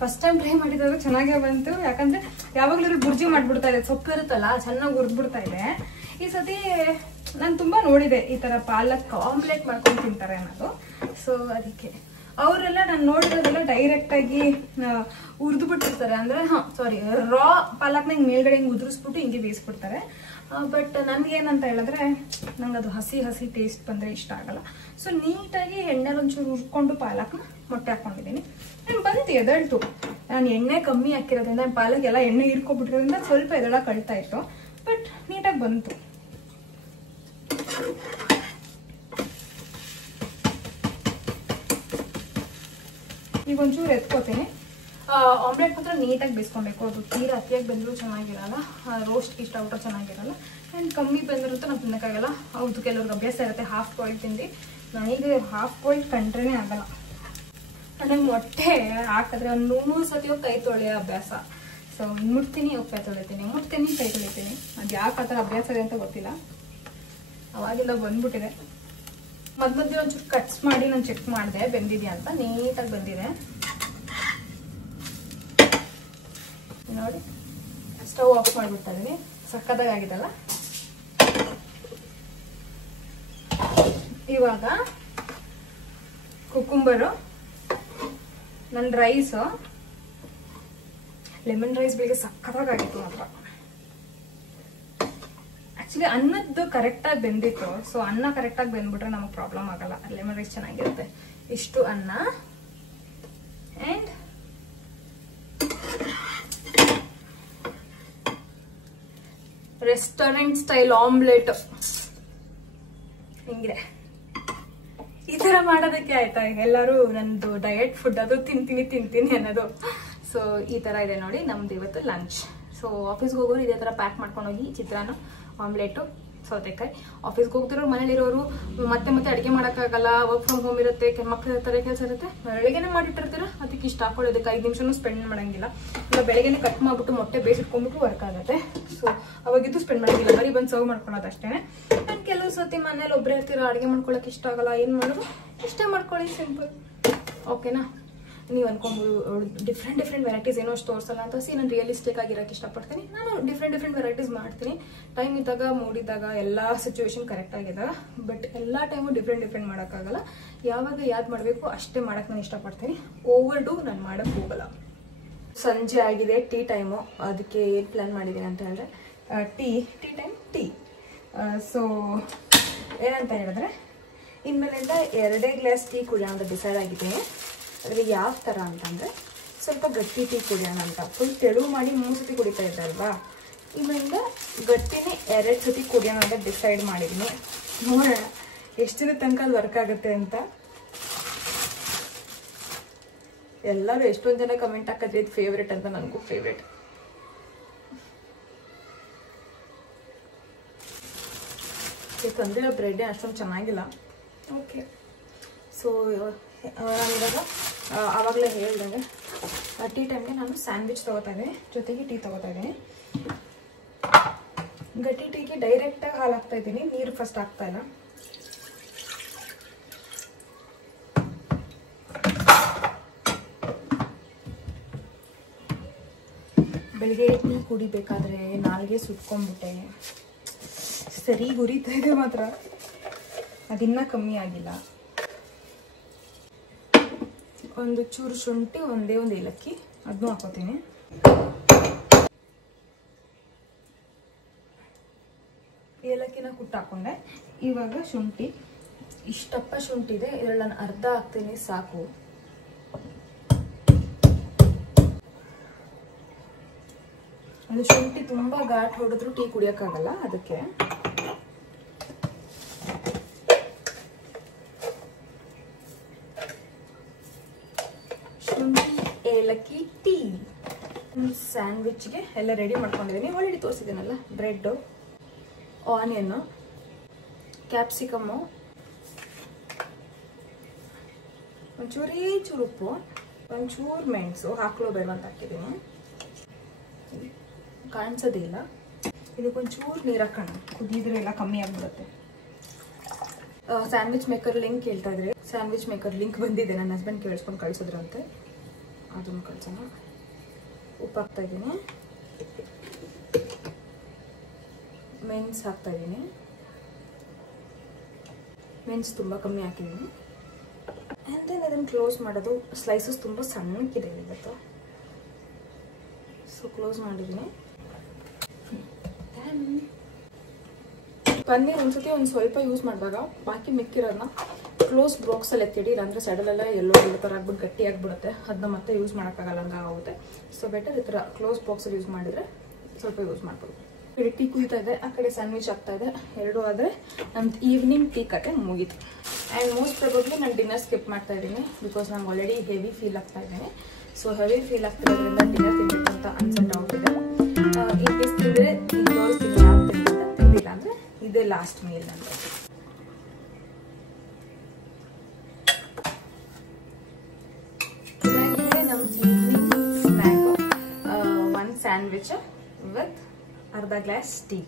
ಫಸ್ಟ್ ಟೈಮ್ ಟ್ರೈ ಮಾಡಿದಾಗ ಚೆನ್ನಾಗೇ ಬಂತು, ಯಾಕಂದ್ರೆ ಯಾವಾಗ್ಲೂ ಬುರ್ಜಿ ಮಾಡ್ಬಿಡ್ತಾ ಇದೆ, ಸೊಪ್ಪು ಇರುತ್ತಲ್ಲ ಚೆನ್ನಾಗಿ ಹುರಿದ್ಬಿಡ್ತಾ ಇದೆ. ಈ ಸತಿ ನಾನು ತುಂಬಾ ನೋಡಿದೆ ಈ ತರ ಪಾಲಕ್ ಆಮ್ಲೆಟ್ ಮಾಡ್ಕೊಂಡು ತಿಂತಾರೆ ಅನ್ನೋದು. ಸೊ ಅದಕ್ಕೆ ಅವರೆಲ್ಲ ನಾನು ನೋಡಿರೋದೆಲ್ಲ ಡೈರೆಕ್ಟ್ ಆಗಿ ಹುರಿದು ಬಿಟ್ಟಿರ್ತಾರೆ, ಅಂದ್ರೆ ಸಾರಿ ರಾ ಪಾಲಕ್ನ ಹಿಂಗೆ ಮೇಲ್ಗಡೆ ಹಿಂಗೆ ಉದುರಿಸ್ಬಿಟ್ಟು ಹಿಂಗೆ ಬೇಯಿಸ್ಬಿಡ್ತಾರೆ. ಬಟ್ ನನ್ಗೇನಂತ ಹೇಳಿದ್ರೆ ನಂಗೆ ಅದು ಹಸಿ ಹಸಿ ಟೇಸ್ಟ್ ಬಂದರೆ ಇಷ್ಟ ಆಗಲ್ಲ. ಸೊ ನೀಟಾಗಿ ಎಣ್ಣೆಲಿ ಒಂಚೂರು ಹುರ್ಕೊಂಡು ಪಾಲಕ್ನ ಮೊಟ್ಟೆ ಹಾಕೊಂಡಿದ್ದೀನಿ. ನಾನು ಬಂತು ಎದಳ್ತು, ನಾನು ಎಣ್ಣೆ ಕಮ್ಮಿ ಹಾಕಿರೋದ್ರಿಂದ ಪಾಲಕ್ ಎಲ್ಲ ಎಣ್ಣೆ ಹೀರ್ಕೊಬಿಟ್ಟಿರೋದ್ರಿಂದ ಸ್ವಲ್ಪ ಎದಳ ಕಳ್ತಾ ಇತ್ತು, ಬಟ್ ನೀಟಾಗಿ ಬಂತು. ಈಗ ಒಂಚೂರು ಎತ್ಕೋತೀನಿ. ಆಮ್ಲೆಟ್ ಮಾತ್ರ ನೀಟಾಗಿ ಬೇಯಿಸ್ಕೊಬೇಕು, ಅದು ತೀರಾ ಅತಿಯಾಗಿ ಬಂದರೂ ಚೆನ್ನಾಗಿರಲ್ಲ, ರೋಸ್ಟ್ ಇಷ್ಟ ಆಗ್ಬಿಟ್ರೆ ಚೆನ್ನಾಗಿರಲ್ಲ. ಆ್ಯಂಡ್ ಕಮ್ಮಿ ಬಂದಿರುತ್ತೆ ನಾವು ತಿನ್ನೋಕ್ಕಾಗಲ್ಲ. ಹೌದು, ಕೆಲವ್ರಿಗೆ ಅಭ್ಯಾಸ ಇರುತ್ತೆ ಹಾಫ್ ಬಾಯ್ಲ್ ತಿಂದು, ನನಗೆ ಹಾಫ್ ಬಾಯ್ಲ್ ಕಂಡ್ರೇ ಆಗಲ್ಲ. ನನಗೆ ಮೊಟ್ಟೆ ಹಾಕಿದ್ರೆ ಒಂದು 100 ಸತಿ ಹೋಗಿ ಕೈ ತೊಳೆಯೋ ಅಭ್ಯಾಸ. ಸೊ ಮುಟ್ತೀನಿ ಹೋಗಿ ಕೈ ತೊಳಿತೀನಿ, ಮುಟ್ತೀನಿ ಕೈ ತೊಳಿತೀನಿ. ಅದು ಯಾಕೆ ಆ ಥರ ಅಭ್ಯಾಸ ಇದೆ ಅಂತ ಗೊತ್ತಿಲ್ಲ, ಅವಾಗಿಂದ ಬಂದ್ಬಿಟ್ಟಿದೆ. ಮಧ್ಯ ಒಂಚೂರು ಕಟ್ಸ್ ಮಾಡಿ ನಾನು ಚೆಕ್ ಮಾಡಿದೆ ಬೆಂದಿದೆಯಾ ಅಂತ, ನೀಟಾಗಿ ಬಂದಿದೆ ನೋಡಿ. ಸ್ಟವ್ ಆಫ್ ಮಾಡಿಬಿಡ್ತಾ ಇದೀನಿ, ಸಕ್ಕತ್ತಾಗಿ ಆಗಿದಲ್ಲ. ಇವಾಗ ಕುಕುಂಬರು, ನನ್ನ ರೈಸು ಲೆಮನ್ ರೈಸ್ ಬೆಳಿಗ್ಗೆ ಸಕ್ಕತ್ತಾಗಿತ್ತು ಮಾತ್ರ. ಆಕ್ಚುಲಿ ಅನ್ನದ್ದು ಕರೆಕ್ಟಾಗಿ ಬೆಂದಿತ್ತು. ಸೊ ಅನ್ನ ಕರೆಕ್ಟಾಗಿ ಬೆಂದ್ಬಿಟ್ರೆ ನಮಗೆ ಪ್ರಾಬ್ಲಮ್ ಆಗಲ್ಲ, ಲೆಮನ್ ರೈಸ್ ಚೆನ್ನಾಗಿರುತ್ತೆ. ಇಷ್ಟು ಅನ್ನ ಅಂಡ್ ರೆಸ್ಟೋರೆಂಟ್ ಸ್ಟೈಲ್ ಆಮ್ಲೆಟ್. ಹಿಂಗಿದೆ. ಈ ತರ ಮಾಡೋದಕ್ಕೆ ಆಯ್ತಾ ಎಲ್ಲರೂ ನಂದು ಡಯಟ್ ಫುಡ್ ಅದು ತಿಂತೀನಿ ಅನ್ನೋದು. ಸೊ ಈ ತರ ಇದೆ ನೋಡಿ ನಮ್ದು ಇವತ್ತು ಲಂಚ್. ಸೊ ಆಫೀಸ್ಗೆ ಹೋಗೋರು ಇದೇ ತರ ಪ್ಯಾಕ್ ಮಾಡ್ಕೊಂಡು ಹೋಗಿ ಚಿತ್ರಾನ್ನ, ಆಮ್ಲೆಟು, ಸೌತೆಕಾಯಿ. ಆಫೀಸ್ಗೆ ಹೋಗ್ತಿರೋರು, ಮನೇಲಿರೋರು ಮತ್ತೆ ಅಡುಗೆ ಮಾಡೋಕ್ಕಾಗಲ್ಲ, ವರ್ಕ್ ಫ್ರಮ್ ಹೋಮ್ ಇರುತ್ತೆ, ಮಕ್ಳು ಇರ್ತಾರೆ, ಕೆಲಸ ಇರುತ್ತೆ, ಬೆಳಗ್ಗೆನೆ ಮಾಡಿಟ್ಟಿರ್ತೀರ, ಅದಕ್ಕೆ ಇಷ್ಟ ಹಾಕೊಳ್ಳೋದಕ್ಕೆ 5 ನಿಮಿಷನೂ ಸ್ಪೆಂಡ್ ಮಾಡಂಗಿಲ್ಲ. ಇಲ್ಲ ಬೆಳಗ್ಗೆನೆ ಕಟ್ ಮಾಡ್ಬಿಟ್ಟು ಮೊಟ್ಟೆ ಬೇಯಿಸಿಟ್ಕೊಂಡ್ಬಿಟ್ಟು ವರ್ಕ್ ಆಗುತ್ತೆ. ಸೊ ಅವಾಗಿದ್ದು ಸ್ಪೆಂಡ್ ಮಾಡಂಗಿಲ್ಲ, ಬರೀ ಬಂದು ಸರ್ವ್ ಮಾಡ್ಕೊಳ್ಳೋದು ಅಷ್ಟೇ. ನಾನು ಕೆಲವು ಸತಿ ಮನೇಲಿ ಒಬ್ಬರೇ ಇರ್ತೀರ, ಅಡುಗೆ ಮಾಡ್ಕೊಳಕ್ಕೆ ಇಷ್ಟ ಆಗಲ್ಲ, ಏನು ಮಾಡೋದು, ಇಷ್ಟೇ ಮಾಡ್ಕೊಳ್ಳಿ, ಸಿಂಪಲ್. ಓಕೆನಾ? ನೀವು ಅನ್ಕೊಂಬೋದು ಡಿಫ್ರೆಂಟ್ ವೆರೈಟೀಸ್ ಏನೋ ಅಷ್ಟು ತೋರಿಸಲ್ಲ ಅಂತ. ನಾನು ರಿಯಲಿಸ್ಟಿಕ್ ಆಗಿರೋಕ್ಕೆ ಇಷ್ಟಪಡ್ತೀನಿ. ನಾನು ಡಿಫ್ರೆಂಟ್ ವೆರೈಟೀಸ್ ಮಾಡ್ತೀನಿ, ಟೈಮ್ ಇದ್ದಾಗ, ಮೂಡಿದ್ದಾಗ, ಎಲ್ಲ ಸಿಚುವೇಶನ್ ಕರೆಕ್ಟ್ ಆಗಿದ್ದಾಗ. ಬಟ್ ಎಲ್ಲ ಟೈಮು ಡಿಫ್ರೆಂಟ್ ಮಾಡೋಕ್ಕಾಗಲ್ಲ. ಯಾವಾಗ ಯಾವ್ದು ಮಾಡಬೇಕು ಅಷ್ಟೇ ಮಾಡೋಕ್ಕೆ ನಾನು ಇಷ್ಟಪಡ್ತೀನಿ. ಓವರ್ ಡೂ ನಾನು ಮಾಡೋಕ್ಕೆ ಹೋಗಲ್ಲ. ಸಂಜೆ ಆಗಿದೆ, ಟೀ ಟೈಮು. ಅದಕ್ಕೆ ಏನು ಪ್ಲ್ಯಾನ್ ಮಾಡಿದ್ದೀನಿ ಅಂತ ಹೇಳಿದ್ರೆ ಟೀ ಟೈಮ್. ಸೊ ಏನಂತ ಹೇಳಿದ್ರೆ ಇನ್ಮೇಲಿಂದ 2 ಗ್ಲಾಸ್ ಟೀ ಕುಡಿಯೋಣ ಅಂತ ಡಿಸೈಡ್ ಆಗಿದ್ದೀನಿ. ಅದ್ರಲ್ಲಿ ಯಾವ ಥರ ಅಂತಂದರೆ ಸ್ವಲ್ಪ ಗಟ್ಟಿ ಟೀ ಕುಡಿಯೋಣ ಅಂತ. ಫುಲ್ ತೆಳು ಮಾಡಿ 3 ಸತಿ ಕುಡಿತಾ ಇದ್ದೆ ಅಲ್ವಾ, ಇಲ್ಲಿಂದ ಗಟ್ಟಿನೇ 2 ಸತಿ ಕುಡಿಯೋಣ ಅಂತ ಡಿಸೈಡ್ ಮಾಡಿದ್ದೀನಿ. ನೋಡೋಣ ಎಷ್ಟು ದಿನ ತನಕ ಅದು ವರ್ಕ್ ಆಗುತ್ತೆ ಅಂತ. ಎಲ್ಲರೂ ಎಷ್ಟೊಂದು ಜನ ಕಮೆಂಟ್ ಹಾಕಿದ್ರೆ ಇದು ಫೇವ್ರೇಟ್ ಅಂತ. ನನಗೂ ಫೇವ್ರೇಟ್. ತಂದಿರೋ ಬ್ರೆಡ್ ಅಷ್ಟೊಂದು ಚೆನ್ನಾಗಿಲ್ಲ. ಓಕೆ. ಸೊ ನಾನಿವಾಗ ಆವಾಗಲೇ ಹೇಳ್ದಂಗೆ ಟೀ ಟೈಮ್ಗೆ ನಾನು ಸ್ಯಾಂಡ್ವಿಚ್ ತೊಗೋತಾ ಇದ್ದೀನಿ, ಜೊತೆಗೆ ಟೀ ತೊಗೋತಾ ಇದ್ದೀನಿ. ಗಟ್ಟಿ ಟೀಗೆ ಡೈರೆಕ್ಟಾಗಿ ಹಾಲು ಹಾಕ್ತಾ ಇದ್ದೀನಿ, ನೀರು ಫಸ್ಟ್ ಹಾಕ್ತಾ ಇಲ್ಲ. ಬೆಳಿಗ್ಗೆ ಟೀ ಕುಡಿಬೇಕಾದ್ರೆ ನಾಲ್ಗೆ ಸುಟ್ಕೊಂಡ್ಬಿಟ್ಟೆ, ಸರಿ ಉರಿತಾ ಇದೆ ಮಾತ್ರ, ಅದಿನ್ನ ಕಮ್ಮಿ ಆಗಿಲ್ಲ. ಒಂದು ಚೂರು ಶುಂಠಿ, ಒಂದೇ ಒಂದು ಏಲಕ್ಕಿ, ಅದನ್ನು ಹಾಕೋತೀನಿ. ಏಲಕ್ಕಿನ ಕುಟ್ಟು ಹಾಕೊಂಡೆ. ಇವಾಗ ಶುಂಠಿ, ಇಷ್ಟಪ್ಪ ಶುಂಠಿ ಇದೆ, ಇದರಲ್ಲಿ ನಾನು ಅರ್ಧ ಹಾಕ್ತೀನಿ ಸಾಕು. ಅದು ಶುಂಠಿ ತುಂಬಾ ಘಾಟ್ ಹೊಡೆದ್ರು ಟೀ ಕುಡಿಯೋಕ್ಕಾಗಲ್ಲ, ಅದಕ್ಕೆ. ಏಲಕ್ಕಿ ಟೀ. ಸ್ಯಾಂಡ್ವಿಚ್ಗೆ ಎಲ್ಲ ರೆಡಿ ಮಾಡ್ಕೊಂಡಿದ್ದೀನಿ. ಆಲ್ರೆಡಿ ತೋರಿಸಿದ್ದೀನಲ್ಲ, ಬ್ರೆಡ್ಡು, ಆನಿಯನ್ನು, ಕ್ಯಾಪ್ಸಿಕಮ್ಮು, ಒಂಚೂರೇ ಚೂರು ಉಪ್ಪು, ಒಂಚೂರು ಮೆಣಸು, ಹಾಕ್ಲೋ ಬೇಡ ಅಂತ ಹಾಕಿದ್ದೀನಿ, ಕಾಣಿಸೋದಿಲ್ಲ. ಇದಕ್ಕೊಂಚೂರು ನೀರು ಹಾಕೋಣ, ಕುದಿದ್ರೆ ಎಲ್ಲ ಕಮ್ಮಿ ಆಗ್ಬಿಡುತ್ತೆ. ಸ್ಯಾಂಡ್ವಿಚ್ ಮೇಕರ್ ಲಿಂಕ್ ಕೇಳ್ತಾ ಇದ್ರಿ. ಸ್ಯಾಂಡ್ವಿಚ್ ಮೇಕರ್ ಲಿಂಕ್ ಬಂದಿದೆ, ನನ್ನ ಹಸ್ಬೆಂಡ್ ಕೇಳಿಸ್ಕೊಂಡು ಕಳಿಸಿದ್ರಂತೆ, ಅದನ್ನು ಕಳ್ಸೋಣ. ಉಪ್ಪು ಹಾಕ್ತಾ ಇದ್ದೀನಿ, ಮೆಣಸು ಹಾಕ್ತಾ ಇದ್ದೀನಿ, ಮೆಣಸು ತುಂಬ ಕಮ್ಮಿ ಹಾಕಿದ್ದೀನಿ. ಆ್ಯಂಡ್ ದೆನ್ ಅದನ್ನು ಕ್ಲೋಸ್ ಮಾಡೋದು. ಸ್ಲೈಸಸ್ ತುಂಬ ಸಣ್ಣಕ್ಕಿದೆ ಇವತ್ತು, ಸೊ ಕ್ಲೋಸ್ ಮಾಡಿದ್ದೀನಿ. ಪನ್ನೀರ್ ಒಂದ್ಸತಿ ಒಂದು ಸ್ವಲ್ಪ ಯೂಸ್ ಮಾಡಿದಾಗ ಬಾಕಿ ಮಿಕ್ಕಿರೋದನ್ನ ಕ್ಲೋಸ್ ಬಾಕ್ಸಲ್ಲಿ ಎತ್ತಿಡಿ, ಇಲ್ಲಾಂದರೆ ಸೈಡಲ್ಲೆಲ್ಲ ಎಲ್ಲೋ ಥರ ಆಗ್ಬಿಟ್ಟು ಗಟ್ಟಿ ಆಗಿಬಿಡುತ್ತೆ, ಅದನ್ನ ಮತ್ತೆ ಯೂಸ್ ಮಾಡೋಕ್ಕಾಗಲ್ಲ, ಹಂಗಾಗುತ್ತೆ. ಸೊ ಬೆಟರ್ ಈ ಥರ ಕ್ಲೋಸ್ ಬಾಕ್ಸಲ್ಲಿ ಯೂಸ್ ಮಾಡಿದರೆ ಸ್ವಲ್ಪ ಯೂಸ್ ಮಾಡ್ಬೋದು. ಈ ಕಡೆ ಟೀ ಕುಯ್ತಾ ಇದೆ, ಆ ಕಡೆ ಸ್ಯಾಂಡ್ವಿಚ್ ಆಗ್ತಾ ಇದೆ, ಎರಡೂ ಆದರೆ ನಮ್ದು ಈವ್ನಿಂಗ್ ಟೀ ಕತೆ ಮುಗೀತು. ಆ್ಯಂಡ್ ಮೋಸ್ಟ್ ಪ್ರಾಬಬ್ಲಿ ನಾನು ಡಿನ್ನರ್ ಸ್ಕಿಪ್ ಮಾಡ್ತಾ ಇದ್ದೀನಿ, ಬಿಕಾಸ್ ನಂಗೆ ಆಲ್ರೆಡಿ ಹೆವಿ ಫೀಲ್ ಆಗ್ತಾ ಇದ್ದೀನಿ. ಸೊ ಹೆವಿ ಫೀಲ್ ಆಗ್ತಿರೋದ್ರಿಂದ ಡಿನ್ನರ್ ತಿನ್ನಬೇಕು ಅಂತ ಅನ್ಸೆಟ್ ಔಟ್ ಇದೆ. ಇನ್ ಕೇಸ್ ತಿಂದರೆ ಈಗ ತೋರಿಸ್ತೀನಿ ಯಾವ ತಿಂದಿಲ್ಲ ಅಂದರೆ ಇದೇ ಲಾಸ್ಟ್ ಮೀಲ್ ಅಂತ. ನಮ್ಮ ಈವ್ನಿಂಗ್ ಸ್ನ್ಯಾಕ್, 1 ಸ್ಯಾಂಡ್ವಿಚ್ ವಿತ್ ಅರ್ಧ ಗ್ಲಾಸ್ ಟೀ.